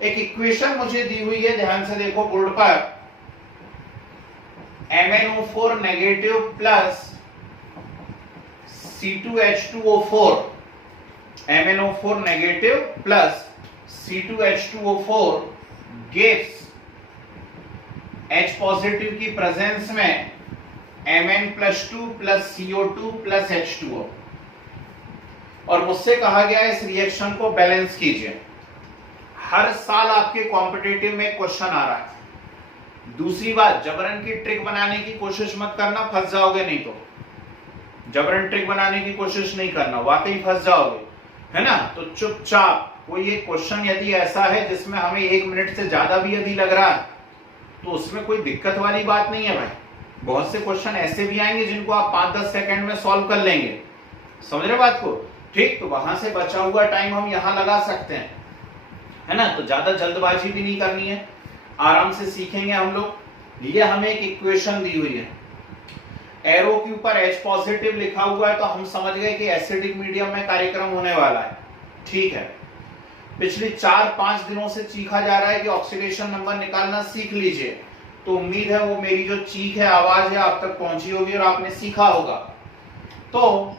एक इक्वेशन मुझे दी हुई है, ध्यान से देखो बोर्ड पर, MnO4 negative plus C2H2O4, MnO4 negative plus C2H2O4 gives H positive की प्रेजेंस में Mn+2 plus CO2 plus H2O, और मुझसे कहा गया इस रिएक्शन को बैलेंस कीजिए। हर साल आपके कॉम्पिटिटिव में क्वेश्चन आ रहा है। दूसरी बात, जबरन की ट्रिक बनाने की कोशिश मत करना, फंस जाओगे, नहीं तो जबरन ट्रिक बनाने की कोशिश नहीं करना, वाकई फंस जाओगे, है ना। तो चुपचाप, कोई एक क्वेश्चन यदि ऐसा है जिसमें हमें 1 मिनट से ज्यादा भी यदि लग रहा है तो उसमें कोई दिक्कत वाली बात नहीं है भाई। बहुत से क्वेश्चन ऐसे भी आएंगे जिनको आप 5-10 सेकंड में सॉल्व कर लेंगे, समझ रहे बात को, ठीक। तो वहां से बचा हुआ टाइम हम यहां लगा सकते हैं, है ना। तो ज्यादा जल्दबाजी भी नहीं करनी है, आराम से सीखेंगे हम लोग। ये हमें एक इक्वेशन दी हुई है, एरो के ऊपर H पॉजिटिव लिखा हुआ है तो हम समझ गए कि एसिडिक मीडियम में कार्यक्रम होने वाला है, ठीक है। पिछले 4-5 दिनों से चीखा जा रहा है कि ऑक्सीडेशन नंबर निकालना सीख लीजिए, तो उम्मीद है वो मेरी जो चीख है, आवाज है, आप तक पहुंची होगी और आपने सीखा होगा। तो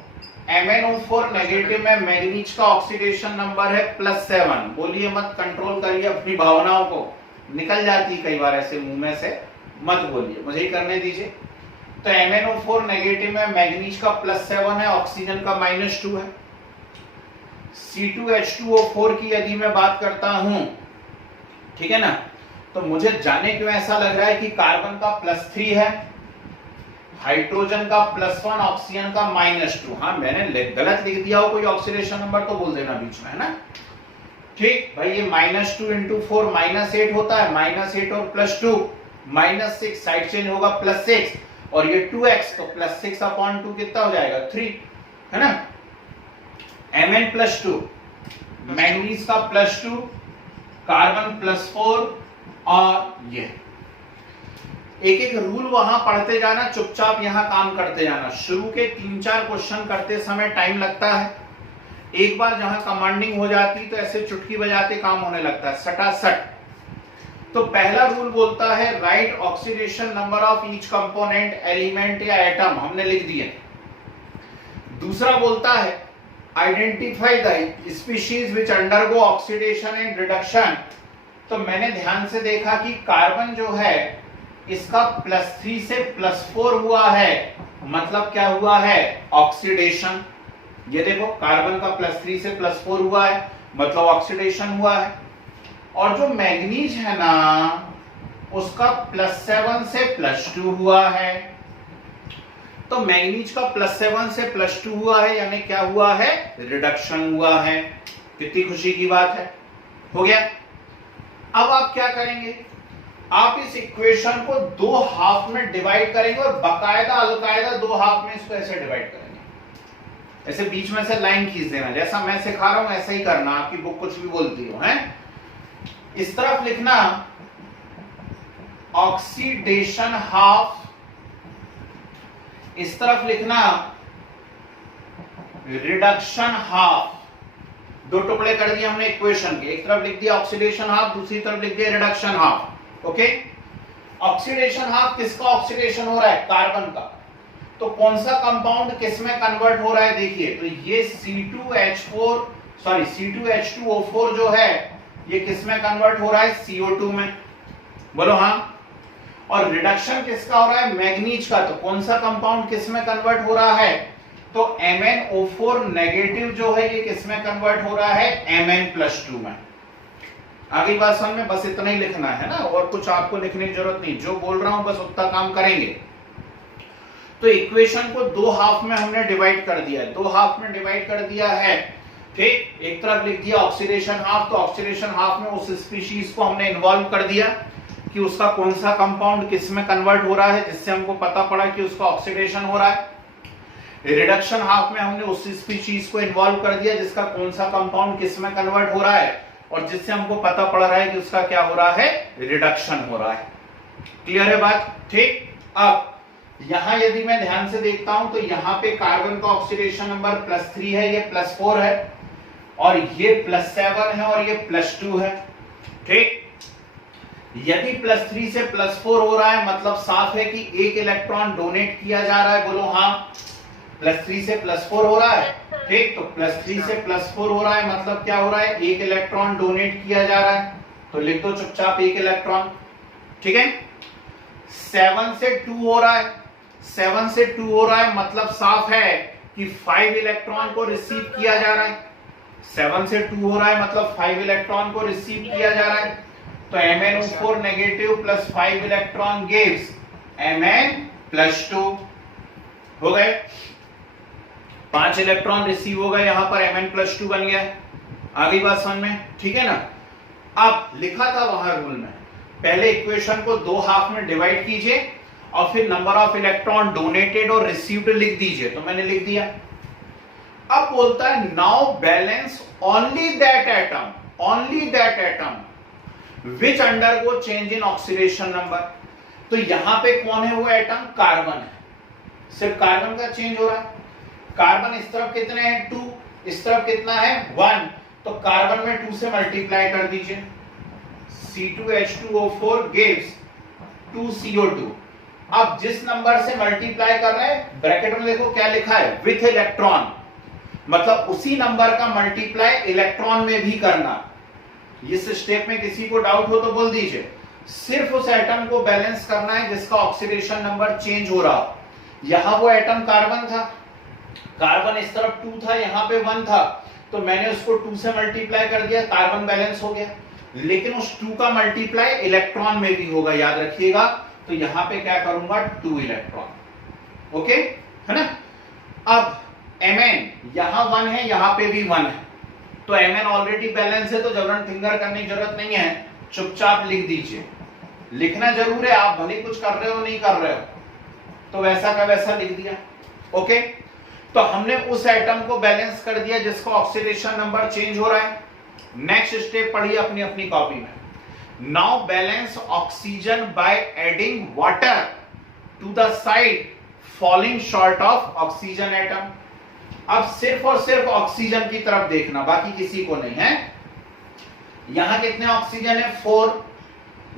MnO4 नेगेटिव में मैग्नीज का ऑक्सीडेशन नंबर है +7। बोलिए मत, कंट्रोल करिए अपनी भावनाओं को, निकल जाती कई बार ऐसे मुंह में से, मत बोलिए, मुझे ही करने दीजिए। तो MnO4 नेगेटिव में मैग्नीज का +7 है, ऑक्सीजन का -2 है। C2H2O4 की यदि मैं बात करता हूं, ठीक है ना, तो मुझे जाने क्यों ऐसा लग रहा है कि कार्बन का +3 है, हाइड्रोजन का +1, ऑक्सीजन का -2। हाँ, मैंने गलत लिख दिया हो कोई ऑक्सीडेशन नंबर तो बोल देना बीच में, है ना। ठीक भाई, ये -2 × 4 -8 होता है, -8 और +2 -6, साइड चेंज होगा +6, और ये 2x, तो +6/2 कितना हो जाएगा 3, है ना। Mn+2, मैग्नीज का +2, कार्बन +4, और ये एक एक रूल वहां पढ़ते जाना, चुपचाप यहां काम करते जाना। शुरू के 3-4 क्वेश्चन करते समय टाइम लगता है, एक बार जहां कमांडिंग हो जाती तो ऐसे चुटकी बजाते काम होने लगता है सटासट। तो पहला रूल बोलता है right oxidation number of each component, element या एटम, हमने लिख दिया। दूसरा बोलता है identify the species which undergo oxidation and reduction. तो मैंने ध्यान से देखा कि कार्बन जो है इसका +3 से +4 हुआ है, मतलब क्या हुआ है, ऑक्सीडेशन। ये देखो, कार्बन का +3 से +4 हुआ है, मतलब ऑक्सीडेशन हुआ है। और जो मैग्नीज है ना, उसका +7 से +2 हुआ है। तो मैग्नीज का +7 से +2 हुआ है, यानी क्या हुआ है, रिडक्शन हुआ है। कितनी खुशी की बात है, हो गया। अब आप क्या करेंगे, आप इस इक्वेशन को 2 हाफ में डिवाइड करेंगे, और बकायदा अलकायदा 2 हाफ में इसको ऐसे डिवाइड करेंगे। ऐसे बीच में से लाइन खींच देना, जैसा मैं सिखा रहा हूं ऐसा ही करना, आपकी बुक कुछ भी बोलती हो, है। इस तरफ लिखना ऑक्सीडेशन हाफ, इस तरफ लिखना रिडक्शन हाफ। 2 टुकड़े कर दिए हमने इक्वेशन के, एक तरफ लिख दिया ऑक्सीडेशन हाफ, दूसरी तरफ लिख दिया reduction half. Okay, oxidation half किसका ऑक्सीडेशन हो रहा है, कार्बन का। तो कौन सा कंपाउंड किस में कन्वर्ट हो रहा है, देखिए, तो ये C2H2O4 जो है ये किस में कन्वर्ट हो रहा है, CO2 में, बोलो हाँ। और रिडक्शन किसका हो रहा है, मैग्नीज का। तो कौन सा कंपाउंड किस में कन्वर्ट हो रहा है, तो MnO4 नेगेटिव जो है ये किस में कन्वर्ट हो रहा है, Mn+2 में। आगे बात समझ में, बस इतना ही लिखना है ना, और कुछ आपको लिखने की जरूरत नहीं, जो बोल रहा हूं बस उतना काम करेंगे। तो इक्वेशन को 2 हाफ में हमने डिवाइड कर दिया है, 2 हाफ में डिवाइड कर दिया है। ठीक, एक तरफ लिख दिया ऑक्सीडेशन हाफ, तो ऑक्सीडेशन हाफ में उस स्पीशीज को हमने इन्वॉल्व कर दिया कि उसका कौन सा कंपाउंड किस में कन्वर्ट हो रहा है, जिससे हमको पता पड़ा कि उसका ऑक्सीडेशन हो रहा है। रिडक्शन हाफ में हमने उस स्पीशीज को इन्वॉल्व कर दिया जिसका कौन सा कंपाउंड किस में कन्वर्ट हो रहा है, और जिससे हमको पता पड़ रहा है कि उसका क्या हो रहा है, रिडक्शन हो रहा है। क्लियर है बात, ठीक। अब यहां यदि मैं ध्यान से देखता हूं तो यहां पे कार्बन का ऑक्सीडेशन नंबर +3 है, ये +4 है, और ये +7 है, और ये +2 है। ठीक, यदि +3 से +4 हो रहा है, मतलब साफ है कि एक इलेक्ट्रॉन डोनेट किया जा रहा है, बोलो हाँ। +3 से +4 हो रहा है, ठीक, तो +3 से +4 हो रहा है, मतलब क्या हो रहा है, एक इलेक्ट्रॉन डोनेट किया जा रहा है, तो लिख दो चुपचाप एक इलेक्ट्रॉन। ठीक है, 7 से 2 हो रहा है, 7 से 2 हो रहा है, मतलब साफ है कि 5 इलेक्ट्रॉन को रिसीव किया जा रहा है। 7 से 2 हो रहा है, मतलब 5 इलेक्ट्रॉन को रिसीव किया जा रहा है। तो MnO4 negative + 5 electron gives Mn+2 हो गए। 5 इलेक्ट्रॉन रिसीव हो गए, यहां पर Mn+2 बन गया। आगे बात समझ में, ठीक है ना। अब लिखा था वहां रूल में, पहले इक्वेशन को 2 हाफ में डिवाइड कीजिए और फिर नंबर ऑफ इलेक्ट्रॉन डोनेटेड और रिसीव्ड लिख दीजिए, तो मैंने लिख दिया। अब बोलता है now balance only that atom which undergo change in oxidation number. तो यहां पे कौन है वो एटम, कार्बन है, सिर्फ कार्बन का चेंज हो रहा है। कार्बन इस तरफ कितने हैं, 2, इस तरफ कितना है, 1, तो कार्बन में 2 से मल्टीप्लाई कर दीजिए, C2H2O4 gives 2CO2। अब जिस नंबर से मल्टीप्लाई कर रहे हैं ब्रैकेट में देखो क्या लिखा है, विथ इलेक्ट्रॉन, मतलब उसी नंबर का मल्टीप्लाई इलेक्ट्रॉन में भी करना। इस स्टेप में किसी को डाउट हो तो बोल दीजिए। सिर्फ उस एटम को बैलेंस करना है जिसका ऑक्सीडेशन नंबर चेंज हो रहा। यहां वो एटम कार्बन था, कार्बन इस तरफ 2 था, यहां पे 1 था, तो मैंने उसको 2 से मल्टीप्लाई कर दिया, कार्बन बैलेंस हो गया। लेकिन उस 2 का मल्टीप्लाई इलेक्ट्रॉन में भी होगा, याद रखिएगा। तो यहां पे क्या करूंगा, 2 इलेक्ट्रॉन। ओके, है ना। अब Mn यहां 1 है, यहां पे भी 1 है, तो Mn ऑलरेडी बैलेंस है, तो जबरन फिंगर करने की जरूरत नहीं है, चुपचाप लिख दीजिए। लिखना जरूर है, आप भले कुछ कर रहे हो नहीं कर रहे हो, तो वैसा का वैसा लिख दिया। ओके, तो हमने उस एटम को बैलेंस कर दिया जिसका ऑक्सीडेशन नंबर चेंज हो रहा है। नेक्स्ट स्टेप पढ़िए अपनी अपनी कॉपी में। Now balance oxygen by adding water to the side falling short of oxygen atom. अब सिर्फ और सिर्फ ऑक्सीजन की तरफ देखना, बाकी किसी को नहीं है। यहां कितने ऑक्सीजन है, 4।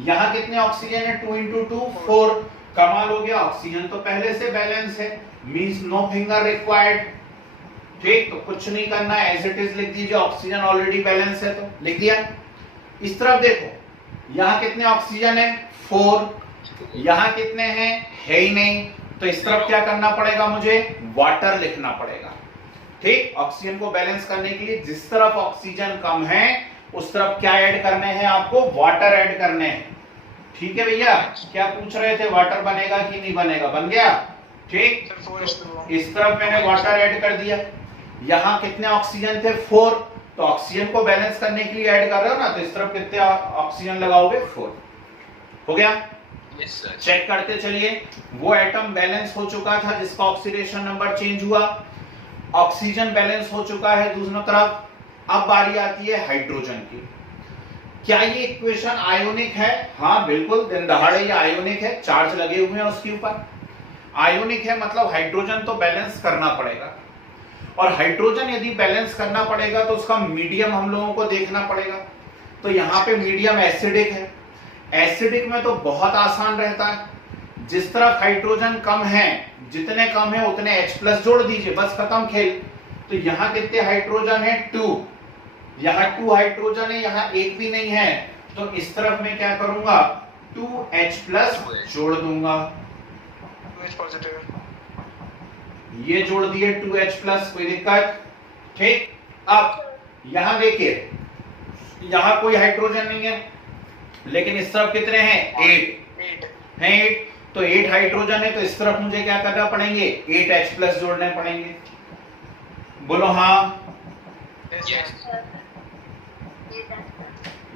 यहां कितने ऑक्सीजन है, 2 × 2 4। कमाल हो गया, ऑक्सीजन तो पहले से बैलेंस है, मींस नो फिंगर रिक्वायर्ड। ठीक, तो कुछ नहीं करना है, एज इट इज लिख दीजिए, ऑक्सीजन ऑलरेडी बैलेंस है तो लिख दिया। इस तरफ देखो, यहां कितने ऑक्सीजन है, 4। यहां कितने हैं, है ही नहीं, तो इस तरफ क्या करना पड़ेगा, मुझे वाटर लिखना पड़ेगा। ठीक, ऑक्सीजन को बैलेंस करने के लिए जिस तरफ ऑक्सीजन कम है उस तरफ क्या ऐड करने हैं, आपको वाटर ऐड करने हैं। ठीक है भैया, क्या पूछ रहे थे, वाटर बनेगा कि नहीं बनेगा, बन गया। ठीक, इस तरफ मैंने वाटर ऐड कर दिया। यहां कितने ऑक्सीजन थे, 4, तो ऑक्सीजन को बैलेंस करने के लिए ऐड कर रहे हो ना, तो इस तरफ कितने ऑक्सीजन लगाओगे, 4। हो गया। चेक करते चलिए, वो एटम बैलेंस हो चुका था जिसका ऑक्सीडेशन नंबर चेंज हुआ, ऑक्सीजन बैलेंस हो चुका है दूसरी तरफ। अब बारी आती है हाइड्रोजन की। क्या ये इक्वेशन आयोनिक है, हाँ बिल्कुल, दिन दहाड़े ये आयोनिक है, चार्ज लगे हुए हैं उसके ऊपर। आयोनिक है मतलब हाइड्रोजन तो बैलेंस करना पड़ेगा, और हाइड्रोजन यदि बैलेंस करना पड़ेगा तो उसका मीडियम हम लोगों को देखना पड़ेगा। तो यहाँ पे मीडियम एसिडिक है। एसिडिक में तो बहुत आसान रहता है, जिस तरफ हाइड्रोजन कम है, जितने कम है उतने H+ जोड़ दीजिए, बस खत्म खेल। तो यहाँ कितने हाइड्रोजन है, 2। यहाँ 2 हाइड्रोजन है, यहाँ एक भी नहीं है, तो इस तरफ मैं क्या करूंगा, 2H+ जोड़ दूंगा। ये जोड़ दिए 2H+, कोई दिक्कत। ठीक, अब यहां देखिए, यहां कोई हाइड्रोजन नहीं है, लेकिन इस तरफ कितने हैं, 8 हैं। 8, तो 8 हाइड्रोजन है, तो इस तरफ मुझे क्या करना पड़ेंगे, 8H+ जोड़ने पड़ेंगे। बोलो हाँ।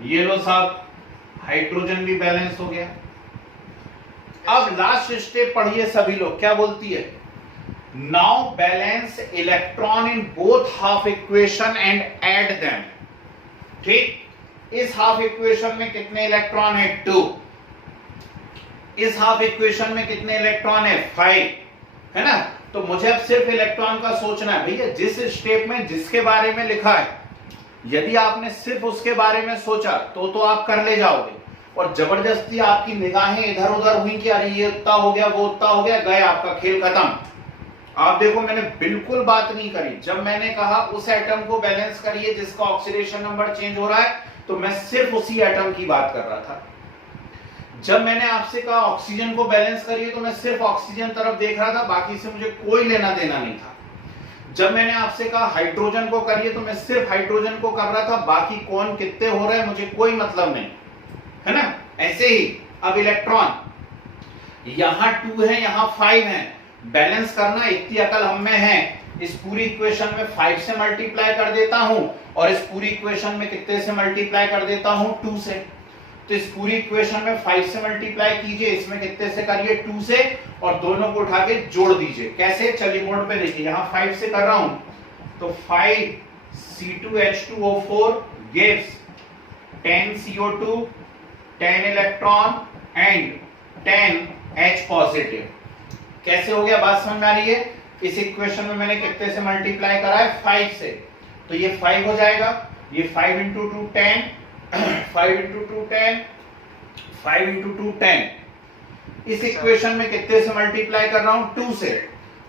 ये लो साहब, हाइड्रोजन भी बैलेंस हो गया। अब लास्ट स्टेप पढ़िए सभी लोग, क्या बोलती है, now balance electron in both half equation and add them. ठीक, इस हाफ इक्वेशन में कितने इलेक्ट्रॉन है, 2। इस हाफ इक्वेशन में कितने इलेक्ट्रॉन है, 5, है ना। तो मुझे अब सिर्फ इलेक्ट्रॉन का सोचना है भैया, जिस स्टेप में जिसके बारे में लिखा है, यदि आपने सिर्फ उसके बारे में सोचा तो आप कर ले जाओगे, और जबरदस्ती आपकी निगाहें इधर उधर हुई कि अरे ये उतना हो गया, वो उतना हो गया, गए, आपका खेल खत्म। आप देखो, मैंने बिल्कुल बात नहीं करी। जब मैंने कहा उस एटम को बैलेंस करिए जिसका ऑक्सीडेशन नंबर चेंज हो रहा है, तो मैं सिर्फ उसी एटम की बात कर रहा था। जब मैंने आपसे कहा ऑक्सीजन को बैलेंस करिए, तो मैं सिर्फ ऑक्सीजन तरफ देख रहा था, बाकी से मुझे कोई लेना देना नहीं था। जब मैंने आपसे कहा हाइड्रोजन को करिए, तो मैं सिर्फ हाइड्रोजन को कर रहा था, बाकी कौन कितने हो रहे हैं मुझे कोई मतलब नहीं, है ना। ऐसे ही अब इलेक्ट्रॉन, यहां 2 है, यहां 5 है, बैलेंस करना इतनी अकल हम में है। इस पूरी इक्वेशन में 5 से मल्टीप्लाई कर देता हूं, और इस पूरी इक्वेशन में कितने से मल्टीप्लाई कर देता हूं, 2 से। तो इस पूरी इक्वेशन में 5 से मल्टीप्लाई कीजिए, इसमें कितने से करिए, 2 से, और दोनों को उठा के जोड़ दीजिए। कैसे, चलिए बोर्ड पे देखिए, यहां 5 से कर रहा हूं, तो 5 C2H2O4 gives 10 CO2, 10 electron and 10 H positive. कैसे हो गया, बात समझ में आ रही है। इस इक्वेशन में मैंने कितने से मल्टीप्लाई करा है, 5 से, तो ये 5 हो जाएगा। ये 5 इंटू 2 10, 5 इंटू 2 10, 5 इंटू 2 10। इस इक्वेशन में कितने से मल्टीप्लाई कर रहा हूं? 2 से।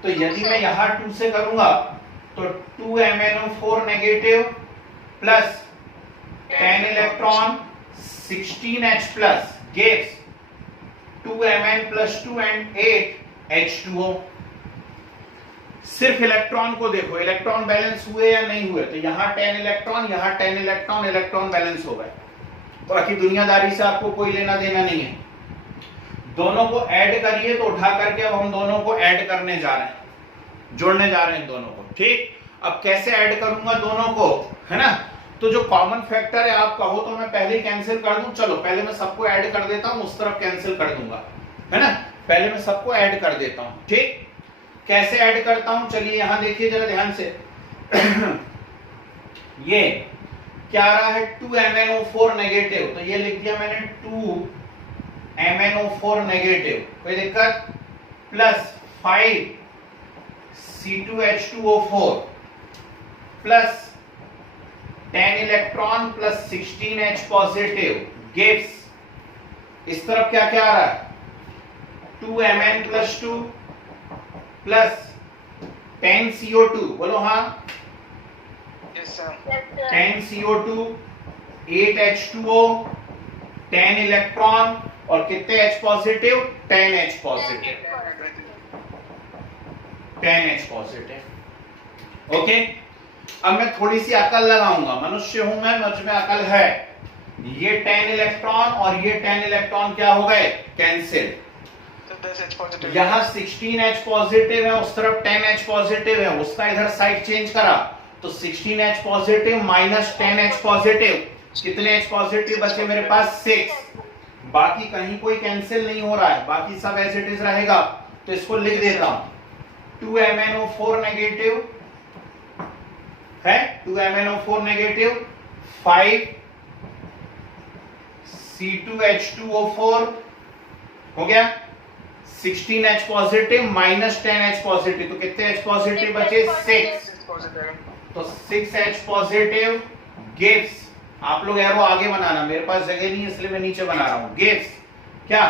तो यदि मैं यहां 2 से करूंगा तो 2 MnO4 negative plus 10 electron 16H plus gives 2 Mn plus 2 and 8 H2O। सिर्फ इलेक्ट्रॉन को देखो, इलेक्ट्रॉन बैलेंस हुए या नहीं हुए। तो यहां 10 इलेक्ट्रॉन, यहां 10 इलेक्ट्रॉन, इलेक्ट्रॉन बैलेंस हो गए। बाकी दुनियादारी से आपको कोई लेना देना नहीं है। दोनों को ऐड करिए तो उठा करके अब हम दोनों को ऐड करने जा रहे हैं, जोड़ने जा रहे हैं दोनों को। ठीक, अब कैसे ऐड करूंगा दोनों को, है ना? तो जो कॉमन फैक्टर है, आप कहो तो मैं पहले ही कैंसिल कर दूं। चलो पहले मैं सबको ऐड कर देता हूं, उस तरफ कैंसिल कर दूंगा, है ना? पहले मैं सबको ऐड कर देता हूं। ठीक, कैसे ऐड करता हूं? चलिए यहां देखिए जरा ध्यान से। ये क्या आ रहा है? 2 MnO4 नेगेटिव, तो ये लिख दिया मैंने 2 MnO4 नेगेटिव, कोई दिक्कत? Plus 5 C2H2O4 plus 10 electron plus 16H positive gives, इस तरफ क्या क्या आ रहा है? 2 Mn प्लस 2 प्लस 10 CO2, बोलो हाँ। Yes, sir. 10 CO2, 8 H2O, 10 electron और कितने H positive? 10 H positive, 10 H positive. Okay, अब मैं थोड़ी सी अकल लगाऊंगा, मनुष्य हूं मैं, मुझ में अकल है। ये 10 इलेक्ट्रॉन और ये 10 इलेक्ट्रॉन क्या हो गए? कैंसिल। तो 10 H पॉजिटिव। यहां 16H पॉजिटिव है, उस तरफ 10H पॉजिटिव है, उसका इधर साइड चेंज करा तो 16H positive minus 10H positive, कितने H पॉजिटिव बचे मेरे पास? 6। बाकी कहीं कोई कैंसिल नहीं हो रहा है, बाकी सब एज इट इज रहेगा। तो इसको लिख देता हूं, 2 MnO4 नेगेटिव है, 2 MnO4 नेगेटिव, 5 C2H2O4 हो गया, 16H positive minus 10H positive, तो कितने H पॉजिटिव बचे? 6। 6 पॉजिटिव। तो 6H पॉजिटिव गिव्स, आप लोग एरो आगे बनाना, मेरे पास जगह नहीं है इसलिए मैं नीचे बना रहा हूं। गिव्स क्या?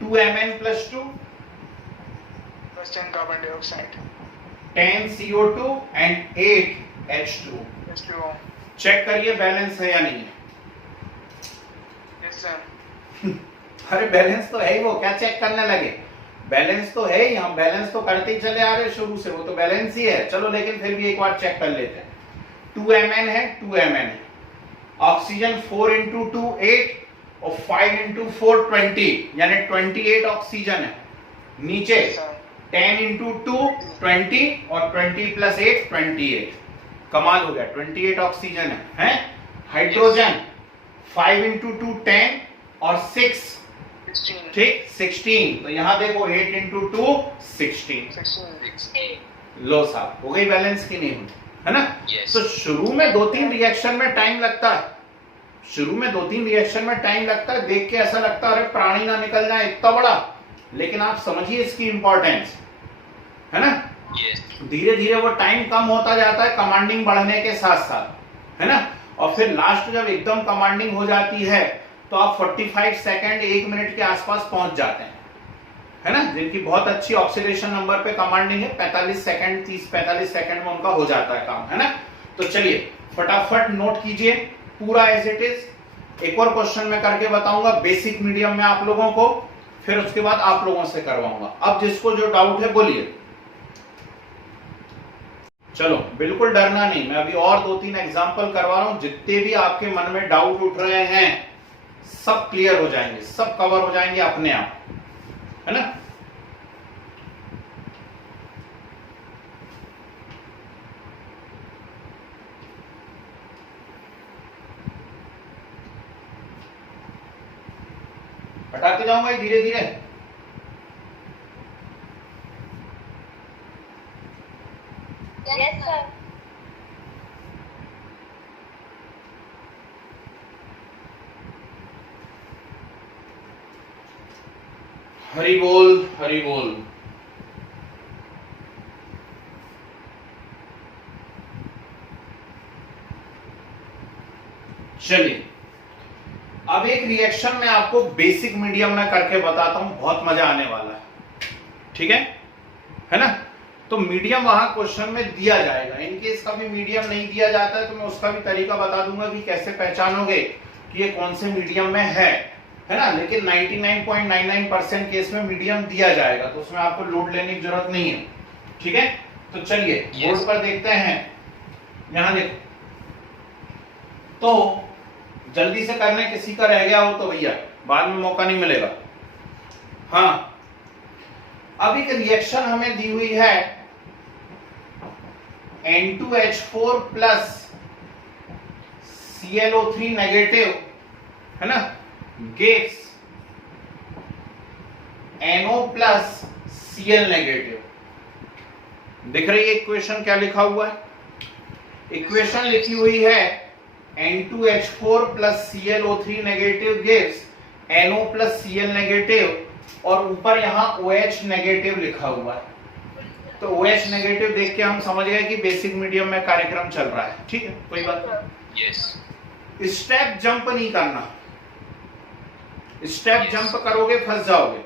2 Mn plus 2 plus 10 carbon dioxide, 10 CO2 and 8 H2। H2O। Check करिए बैलेंस है या नहीं है। Yes, sir. अरे बैलेंस तो है ही, वो क्या चेक करने लगे? बैलेंस तो है ही, हम बैलेंस तो करते ही चले आ रहे शुरू से, वो तो बैलेंस ही है। चलो लेकिन फिर भी एक बार चेक कर लेते हैं। 2 Mn है, 2 Mn है, ऑक्सीजन 4 इंटू 2 8 और 5 इंटू 4 20, यानी 28 ऑक्सीजन है। नीचे Yes, sir. 10 इंटू 2 20 और 20 प्लस 8 28, कमाल हो गया, 28 ऑक्सीजन है? हाइड्रोजन 5 इंटू 2 10 और 6, 16। ठीक 16। तो यहां देखो 8 इंटू 2 16। 16। लो साहब, हो गई बैलेंस की नहीं हुई, है ना? Yes. तो शुरू में 2-3 रिएक्शन में टाइम लगता है, शुरू में 2-3 रिएक्शन में टाइम लगता है, देख के ऐसा लगता है अरे प्राणी ना निकल जाए इतना बड़ा, लेकिन आप समझिए इसकी इंपॉर्टेंस, है ना? Yes. धीरे धीरे वो टाइम कम होता जाता है कमांडिंग बढ़ने के साथ साथ, है ना? और फिर लास्ट जब एकदम कमांडिंग हो जाती है तो आप 45 सेकंड 1 मिनट के आसपास पहुंच जाते हैं, है ना? जिनकी बहुत अच्छी ऑक्सीडेशन नंबर पे कमांडिंग है, 45 सेकंड 30-45 सेकंड में उनका हो जाता है काम, है ना? तो चलिए फटाफट नोट कीजिए पूरा एज इट इज। एक और क्वेश्चन मैं करके बताऊंगा बेसिक मीडियम में आप लोगों को, फिर उसके बाद आप लोगों से करवाऊंगा। अब जिसको जो डाउट है बोलिए। चलो बिल्कुल डरना नहीं, मैं अभी और 2-3 एग्जांपल करवा रहा हूं, जितने भी आपके मन में डाउट उठ रहे हैं सब क्लियर हो जाएंगे, सब कवर हो जाएंगे अपने आप, है ना? हटाते जाऊंगा धीरे धीरे। Yes, sir. हरि बोल हरि बोल। चलिए अब एक रिएक्शन मैं आपको बेसिक मीडियम में करके बताता हूं, बहुत मजा आने वाला है, ठीक है ना। तो मीडियम वहां क्वेश्चन में दिया जाएगा, इनकेस कभी मीडियम नहीं दिया जाता है तो मैं उसका भी तरीका बता दूंगा कि कैसे पहचानोगे कि ये कौन से मीडियम में है ना। लेकिन 99.99% केस में मीडियम दिया जाएगा, तो उसमें आपको लोड लेने की जरूरत नहीं है, ठीक है। तो चलिए बोर्ड पर देखते हैं, यहां देखो, तो जल्दी से करने, किसी का रह गया हो तो भैया बाद में मौका नहीं मिलेगा। हाँ, अब एक रिएक्शन हमें दी हुई है N2H4 प्लस ClO3 नेगेटिव, है ना, gives NO plus Cl negative. दिख रही है इक्वेशन क्या लिखा हुआ है? इक्वेशन लिखी हुई है N2H4 plus ClO3 negative gives NO plus Cl negative, और ऊपर यहाँ OH नेगेटिव लिखा हुआ है। तो OH नेगेटिव देख के हम समझ गए कि बेसिक मीडियम में कार्यक्रम चल रहा है, ठीक है, कोई बात नहीं। यस। स्टेप जंप नहीं करना, स्टेप जंप करोगे फंस जाओगे।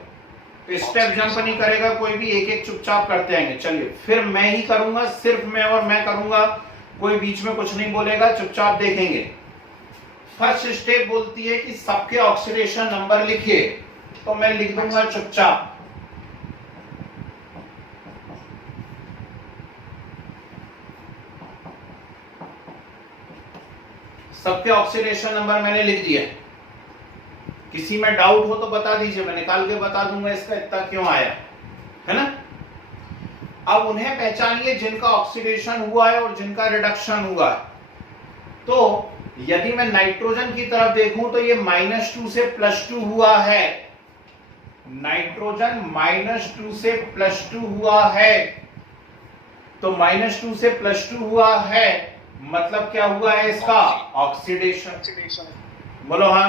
तो स्टेप जंप नहीं करेगा कोई भी, एक एक चुपचाप करते आएंगे। चलिए फिर मैं ही करूंगा, सिर्फ मैं और मैं करूंगा, कोई बीच में कुछ नहीं बोलेगा, चुपचाप देखेंगे। फर्स्ट स्टेप बोलती है कि सबके ऑक्सीडेशन नंबर लिखिए, तो मैं लिख दूंगा चुपचाप। सबके ऑक्सीडेशन नंबर मैंने लिख दिया। किसी में डाउट हो तो बता दीजिए, मैं निकाल के बता दूंगा इसका इतना क्यों आया, है ना। अब उन्हें पहचानिए जिनका ऑक्सीडेशन हुआ है और जिनका रिडक्शन हुआ है। तो यदि मैं नाइट्रोजन की तरफ देखूं तो ये -2 से +2 हुआ है, नाइट्रोजन -2 से +2 हुआ है। तो -2 से +2 हुआ है मतलब क्या हुआ है इसका? ऑक्सीडेशन। बोलो हाँ।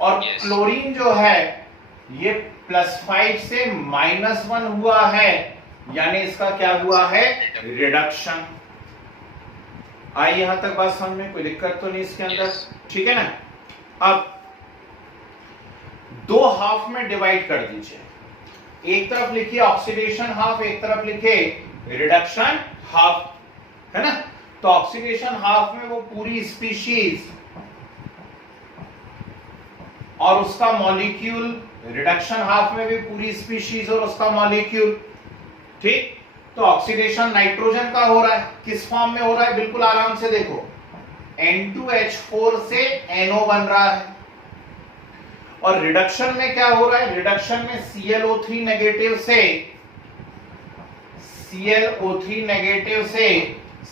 और क्लोरीन जो है ये +5 से -1 हुआ है, यानी इसका क्या हुआ है? रिडक्शन। आई यहां तक बात समझ में? कोई दिक्कत तो नहीं इसके अंदर, ठीक है ना। अब दो हाफ में डिवाइड कर दीजिए, एक तरफ लिखिए ऑक्सीडेशन हाफ, एक तरफ लिखिए रिडक्शन हाफ, है ना। तो ऑक्सीडेशन हाफ में वो पूरी स्पीशीज और उसका मॉलिक्यूल, रिडक्शन हाफ में भी पूरी स्पीशीज और उसका मॉलिक्यूल, ठीक। तो ऑक्सीडेशन नाइट्रोजन का हो रहा है, किस फॉर्म में हो रहा है? बिल्कुल आराम से देखो, N2H4 से NO बन रहा है। और रिडक्शन में क्या हो रहा है? रिडक्शन में ClO3 नेगेटिव से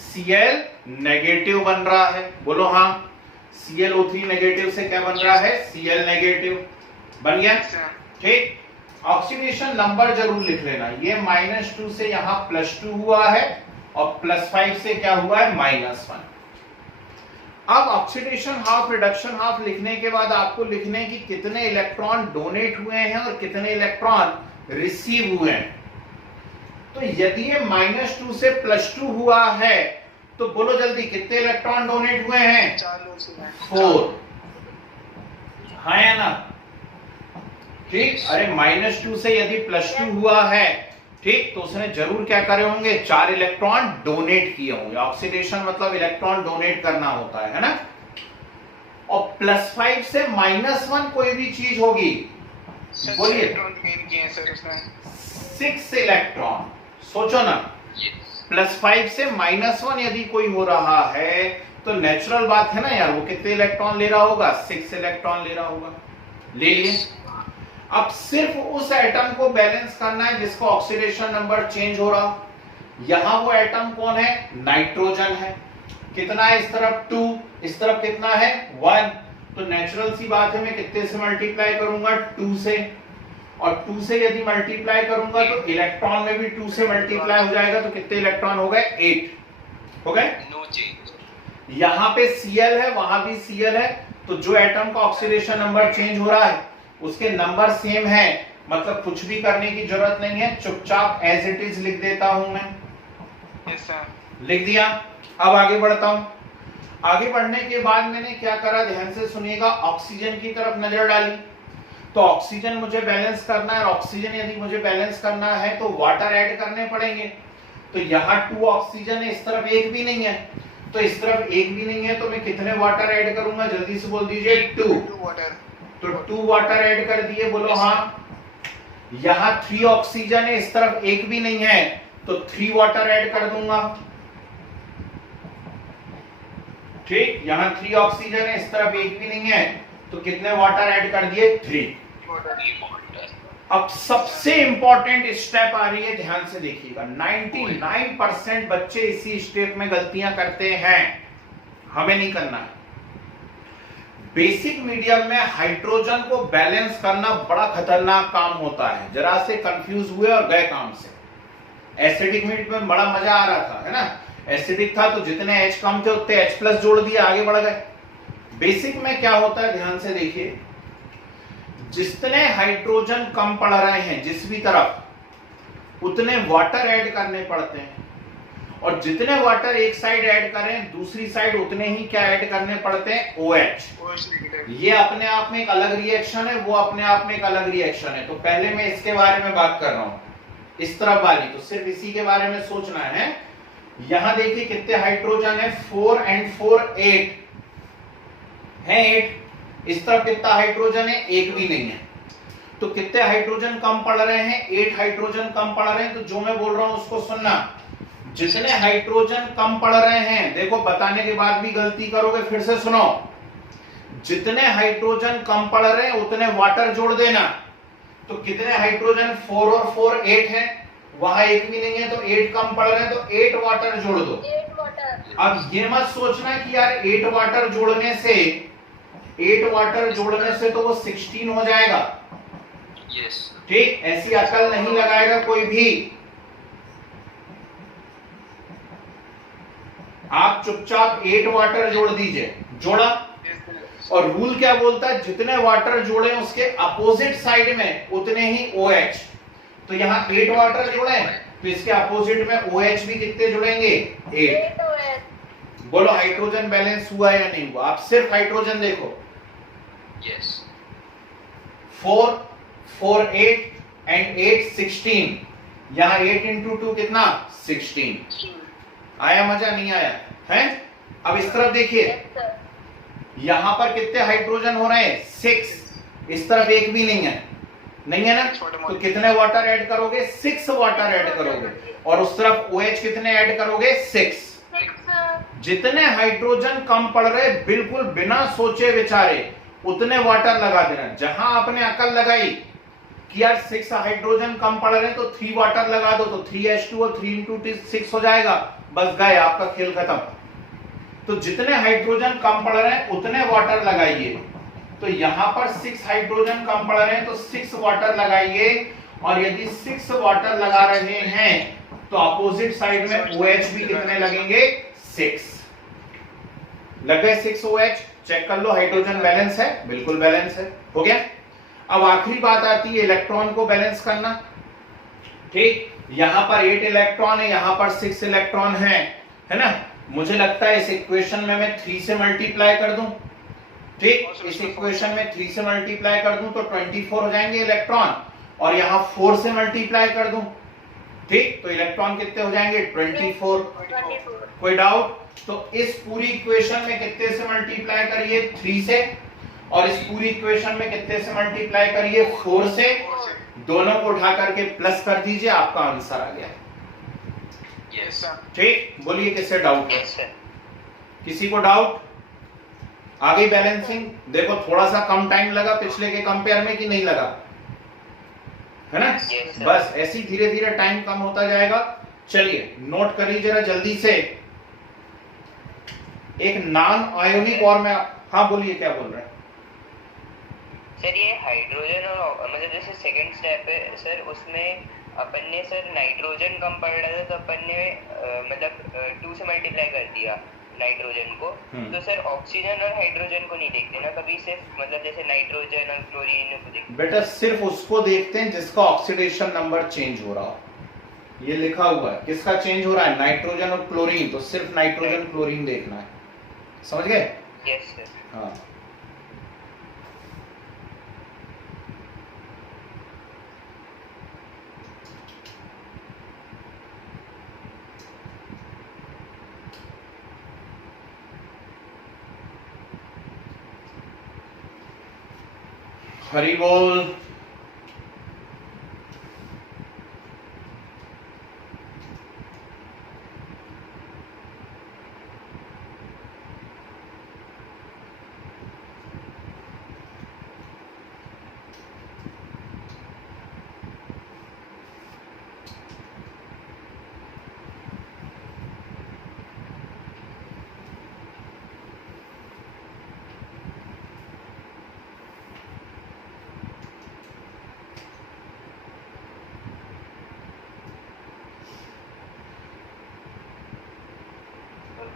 Cl नेगेटिव बन रहा है। बोलो हाँ। ClO3 नेगेटिव से क्या बन रहा है? Cl नेगेटिव बन गया, ठीक। ऑक्सीडेशन नंबर जरूर लिख लेना, ये -2 से यहां +2 हुआ है और +5 से क्या हुआ है? -1। अब ऑक्सीडेशन हाफ, रिडक्शन हाफ लिखने के बाद आपको लिखने की कितने इलेक्ट्रॉन डोनेट हुए हैं और कितने इलेक्ट्रॉन रिसीव हुए हैं। तो यदि ये -2 से +2 हुआ है तो बोलो जल्दी, कितने इलेक्ट्रॉन डोनेट हुए हैं? 4। हाँ या ना, ठीक। अरे -2 से यदि +2 हुआ है, ठीक, तो उसने जरूर क्या करे होंगे? 4 इलेक्ट्रॉन डोनेट किए होंगे। ऑक्सीडेशन मतलब इलेक्ट्रॉन डोनेट करना होता है ना। और +5 से -1 कोई भी चीज होगी, बोलिए। 6 इलेक्ट्रॉन, सोचो ना। +5 से -1 यदि कोई हो रहा है तो नेचुरल बात है ना यार, वो कितने इलेक्ट्रॉन ले रहा होगा? 6 इलेक्ट्रॉन ले रहा होगा। ले लिए। अब सिर्फ उस एटम को बैलेंस करना है जिसका ऑक्सीडेशन नंबर चेंज हो रहा। यहां वो एटम कौन है? नाइट्रोजन है। कितना है इस तरफ? 2, इस तरफ कितना है? 1। तो नेचुरल सी बात है, मैं कितने से मल्टीप्लाई करूंगा? 2 से। और 2 से यदि मल्टीप्लाई करूंगा तो इलेक्ट्रॉन में भी 2 से मल्टीप्लाई हो जाएगा, तो कितने इलेक्ट्रॉन हो गए? 8 हो गए। No change. यहां पे Cl है, वहां भी Cl है, तो जो एटम का ऑक्सीडेशन नंबर चेंज हो रहा है उसके नंबर सेम है, मतलब कुछ भी करने की जरूरत नहीं है, चुपचाप एज इट इज लिख देता हूं मैं। Yes sir. लिख दिया। अब आगे बढ़ता हूं। आगे बढ़ने के बाद मैंने क्या करा, ध्यान से सुनिएगा, ऑक्सीजन की तरफ नजर डाली। तो ऑक्सीजन मुझे बैलेंस करना है, ऑक्सीजन यदि मुझे बैलेंस करना है तो वाटर ऐड करने पड़ेंगे। तो यहाँ 2 ऑक्सीजन है, इस तरफ एक भी नहीं है, तो इस तरफ एक भी नहीं है, तो मैं कितने वाटर ऐड करूंगा, जल्दी से बोल दीजिए, 2 वाटर। तो 2 वाटर ऐड कर दिए, बोलो हाँ। यहाँ 3 ऑक्सीजन है, इस तरफ एक भी नहीं है, तो 3 वाटर ऐड कर दूंगा। ठीक, यहाँ 3 ऑक्सीजन है, इस तरफ एक भी नहीं है, तो कितने वाटर ऐड कर दिए, 3। अब सबसे इंपॉर्टेंट स्टेप आ रही है, ध्यान से देखिएगा। 99% बच्चे इसी स्टेप में गलतियां करते हैं, हमें नहीं करना है। बेसिक मीडियम में हाइड्रोजन को बैलेंस करना बड़ा खतरनाक काम होता है। जरा से कंफ्यूज हुए और गए काम से। एसिडिक मीट में बड़ा मजा आ रहा था, है ना। एसिडिक था तो जितने H कम थे उतने H+ जोड़ दिए, आगे बढ़ गए। बेसिक में क्या होता है, ध्यान से देखिए, जितने हाइड्रोजन कम पड़ रहे हैं जिस भी तरफ, उतने वाटर ऐड करने पड़ते हैं, और जितने वाटर एक साइड ऐड करें दूसरी साइड उतने ही क्या ऐड करने पड़ते हैं, OH। ये अपने आप में एक अलग रिएक्शन है, वो अपने आप में एक अलग रिएक्शन है। तो पहले मैं इसके बारे में बात कर रहा हूं, इस तरफ वाली, तो सिर्फ इसी के बारे में सोचना है। यहां देखिए कितने हाइड्रोजन है, 4 and 4 8 है, 8। इस तरफ कितना हाइड्रोजन है, एक भी नहीं है। तो कितने हाइड्रोजन कम पड़ रहे हैं, 8 हाइड्रोजन कम पड़ रहे हैं। तो जो मैं बोल रहा हूं उसको सुनना, जितने हाइड्रोजन कम पड़ रहे हैं, देखो बताने के बाद भी गलती करोगे, फिर से सुनो, जितने हाइड्रोजन कम पड़ रहे हैं उतने वाटर जोड़ देना। तो कितने हाइड्रोजन, 4 और 4 8 है, वहां एक भी नहीं है, तो 8 कम पड़ रहे हैं, तो 8 वाटर जोड़ दो। 8 वाटर। अब ये मत सोचना कि यार 8 वाटर जोड़ने से, 8 वाटर जोड़ने से तो वो 16 हो जाएगा। यस। ठीक, ऐसी अकल नहीं लगाएगा कोई भी। आप चुपचाप 8 वाटर जोड़ दीजिए, जोड़ा। और रूल क्या बोलता है, जितने वाटर जोड़े उसके अपोजिट साइड में उतने ही OH। तो यहाँ 8 वाटर जोड़े, तो इसके अपोजिट में OH भी कितने जुड़ेंगे, 8। 8 OH। बोलो हाइड्रोजन बैलेंस हुआ या नहीं हुआ, आप सिर्फ हाइड्रोजन देखो। यस। 4 4 8 and 8 16, यहाँ 8 into 2 कितना, 16। आया मजा, नहीं आया है। अब इस तरफ देखिए, Yes sir। यहां पर कितने हाइड्रोजन हो रहे हैं, 6। इस तरफ एक भी नहीं है, नहीं है ना। तो कितने वाटर ऐड करोगे, 6 वाटर ऐड करोगे, और उस तरफ OH कितने ऐड करोगे, 6। 6। जितने हाइड्रोजन कम पड़ रहे, बिल्कुल बिना सोचे विचारे उतने वाटर लगा देना। जहां आपने अकल लगाई कि यार 6 हाइड्रोजन कम पड़ रहे हैं तो 3 वाटर लगा दो, तो 3H2O 3 into 6 हो जाएगा, बस गए, आपका खेल खत्म। तो जितने हाइड्रोजन कम पड़ रहे हैं उतने वाटर लगाइए। तो यहां पर 6 हाइड्रोजन कम पड़ रहे हैं तो 6 वाटर लगाइए, और यदि 6 वाटर लगा रहे हैं तो अपोजिट साइड में OH भी कितने लगेंगे, 6। लग गए 6 OH। चेक कर लो हाइड्रोजन बैलेंस है, बिल्कुल बैलेंस है, हो गया। अब आखिरी बात आती है इलेक्ट्रॉन को बैलेंस करना। ठीक, यहां पर 8 इलेक्ट्रॉन है, यहां पर 6 इलेक्ट्रॉन है ना। मुझे लगता है इस इक्वेशन में मैं 3 से मल्टीप्लाई कर दूं। ठीक, इस इक्वेशन में 3 से मल्टीप्लाई कर दूं तो 24 हो जाएंगे इलेक्ट्रॉन, और यहां 4 से मल्टीप्लाई कर दूं, ठीक, तो इलेक्ट्रॉन कितने हो जाएंगे, 24। 24। कोई डाउट। तो इस पूरी इक्वेशन में कितने से मल्टीप्लाई करिए, 3 से, और इस पूरी इक्वेशन में कितने से मल्टीप्लाई करिए, 4 से। दोनों को उठा करके प्लस कर दीजिए, आपका आंसर आ गया। यस। ठीक, बोलिए किससे डाउट है, यस सर। किसी को डाउट। आ गई बैलेंसिंग। देखो थोड़ा सा कम टाइम लगा पिछले के कंपेयर में कि नहीं लगा, है ना। Yes, sir। बस ऐसी धीरे धीरे टाइम कम होता जाएगा। चलिए नोट करिए जरा जल्दी से। एक नॉन आयोनिक, और मैं, हाँ बोलिए क्या बोल रहे हैं। सर ये हाइड्रोजन और मतलब जैसे सेकंड स्टेप है सर, उसमें अपन ने सर नाइट्रोजन कम पड़ रहा था तो अपन ने मतलब 2 से मल्टीप्लाई कर दिया नाइट्रोजन को। तो सर ऑक्सीजन और हाइड्रोजन को नहीं देखते ना कभी, सिर्फ मतलब जैसे नाइट्रोजन और क्लोरीन को देखते। बेटा सिर्फ उसको देखते हैं जिसका ऑक्सीडेशन नंबर चेंज हो रहा हो। ये लिखा हुआ है किसका चेंज हो रहा है, नाइट्रोजन और क्लोरीन, तो सिर्फ नाइट्रोजन क्लोरीन देखना है। समझ गए? Yes sir. हाँ हरि बोल।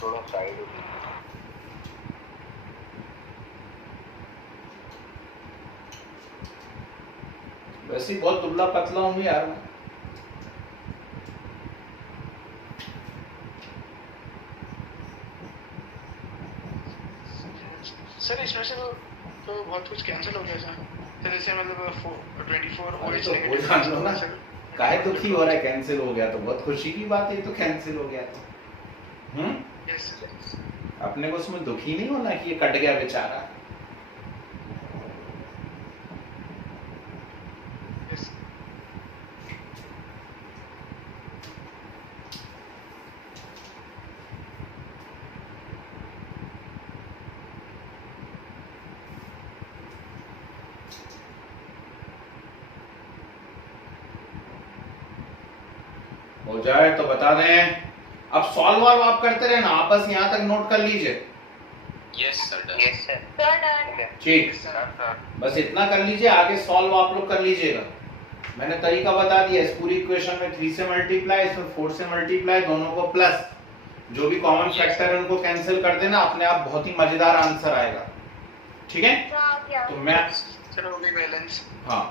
थोड़ा साइड वैसे ही बहुत दुबला पतला हूँ यार मैं। सर इसमें से तो बहुत कुछ कैंसिल हो गया सर जैसे मतलब 24 अरे OH तो वो जान लो ना, काहे दुखी हो रहा है? कैंसिल हो गया तो बहुत खुशी की बात है, तो कैंसिल हो गया तो यस अपने को उसमें दुखी नहीं होना कि ये कट गया बेचारा। यस हो जाए तो बता दें। अब सॉल्व वाल्व आप करते रहे ना, आप बस यहाँ तक नोट कर लीजिए। Yes sir done. Yes sir. Sir done. ठीक, बस इतना कर लीजिए, आगे सॉल्व आप लोग कर लीजिएगा। मैंने तरीका बता दिया, इस पूरी इक्वेशन में 3 से मल्टीप्लाई, इसमें 4 से मल्टीप्लाई, दोनों को प्लस, जो भी कॉमन फैक्टर है उनको कैंसिल कर देना, अपने आप बहुत ही मजेदार आंसर आएगा। ठीक है? तो मैं सर हो गई बैलेंस। हाँ,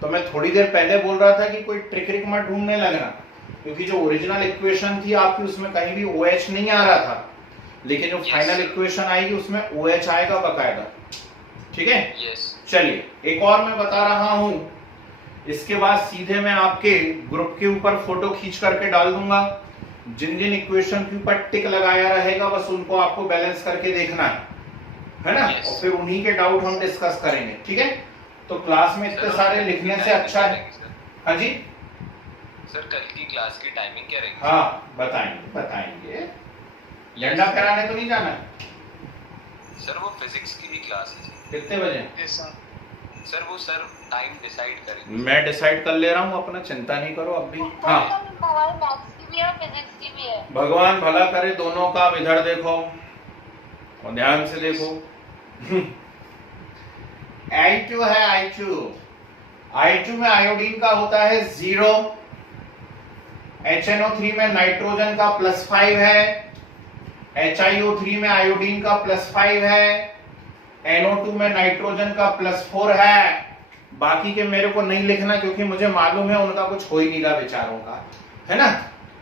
तो मैं थोड़ी देर पहले बोल रहा था कि कोई ट्रिक मत ढूंढने लगना, क्योंकि जो ओरिजिनल इक्वेशन थी आपकी उसमें कहीं भी OH नहीं आ रहा था, लेकिन जो फाइनल इक्वेशन आएगी उसमें OH आएगा बकायदा। ठीक है? यस। चलिए एक और मैं बता रहा हूं, इसके बाद सीधे मैं आपके ग्रुप के ऊपर फोटो खींच करके डाल दूंगा। जिन जिन इक्वेशन के ऊपर टिक लगाया रहेगा बस उनको आपको बैलेंस करके देखना है ना? Yes. और फिर उन्हीं के डाउट हम डिस्कस करेंगे। ठीक है? तो क्लास में इतने सारे लिखने से अच्छा है। हाँ जी सर, कल की क्लास की टाइमिंग क्या रहेगी? हाँ बताएंगे। झंडा फहराने तो नहीं जाना है? सर वो फिजिक्स की भी क्लास है कितने बजे? Yes sir sir. वो सर टाइम डिसाइड करेंगे। मैं डिसाइड कर ले रहा हूँ अपना, चिंता नहीं करो अब भी। हाँ, हमारे मैथ्स की भी है, फिजिक्स की भी है। भगवान भला करे दोनों का। इधर देखो और ध्यान से देखो। I2 है, I2 में आयोडीन का होता है 0, HNO3 में नाइट्रोजन का +5 है, HiO3 में आयोडीन का +5 है, NO2 में नाइट्रोजन का +4 है। बाकी के मेरे को नहीं लिखना क्योंकि मुझे मालूम है उनका कुछ हो ही नहीं रहा बेचारों का, है ना?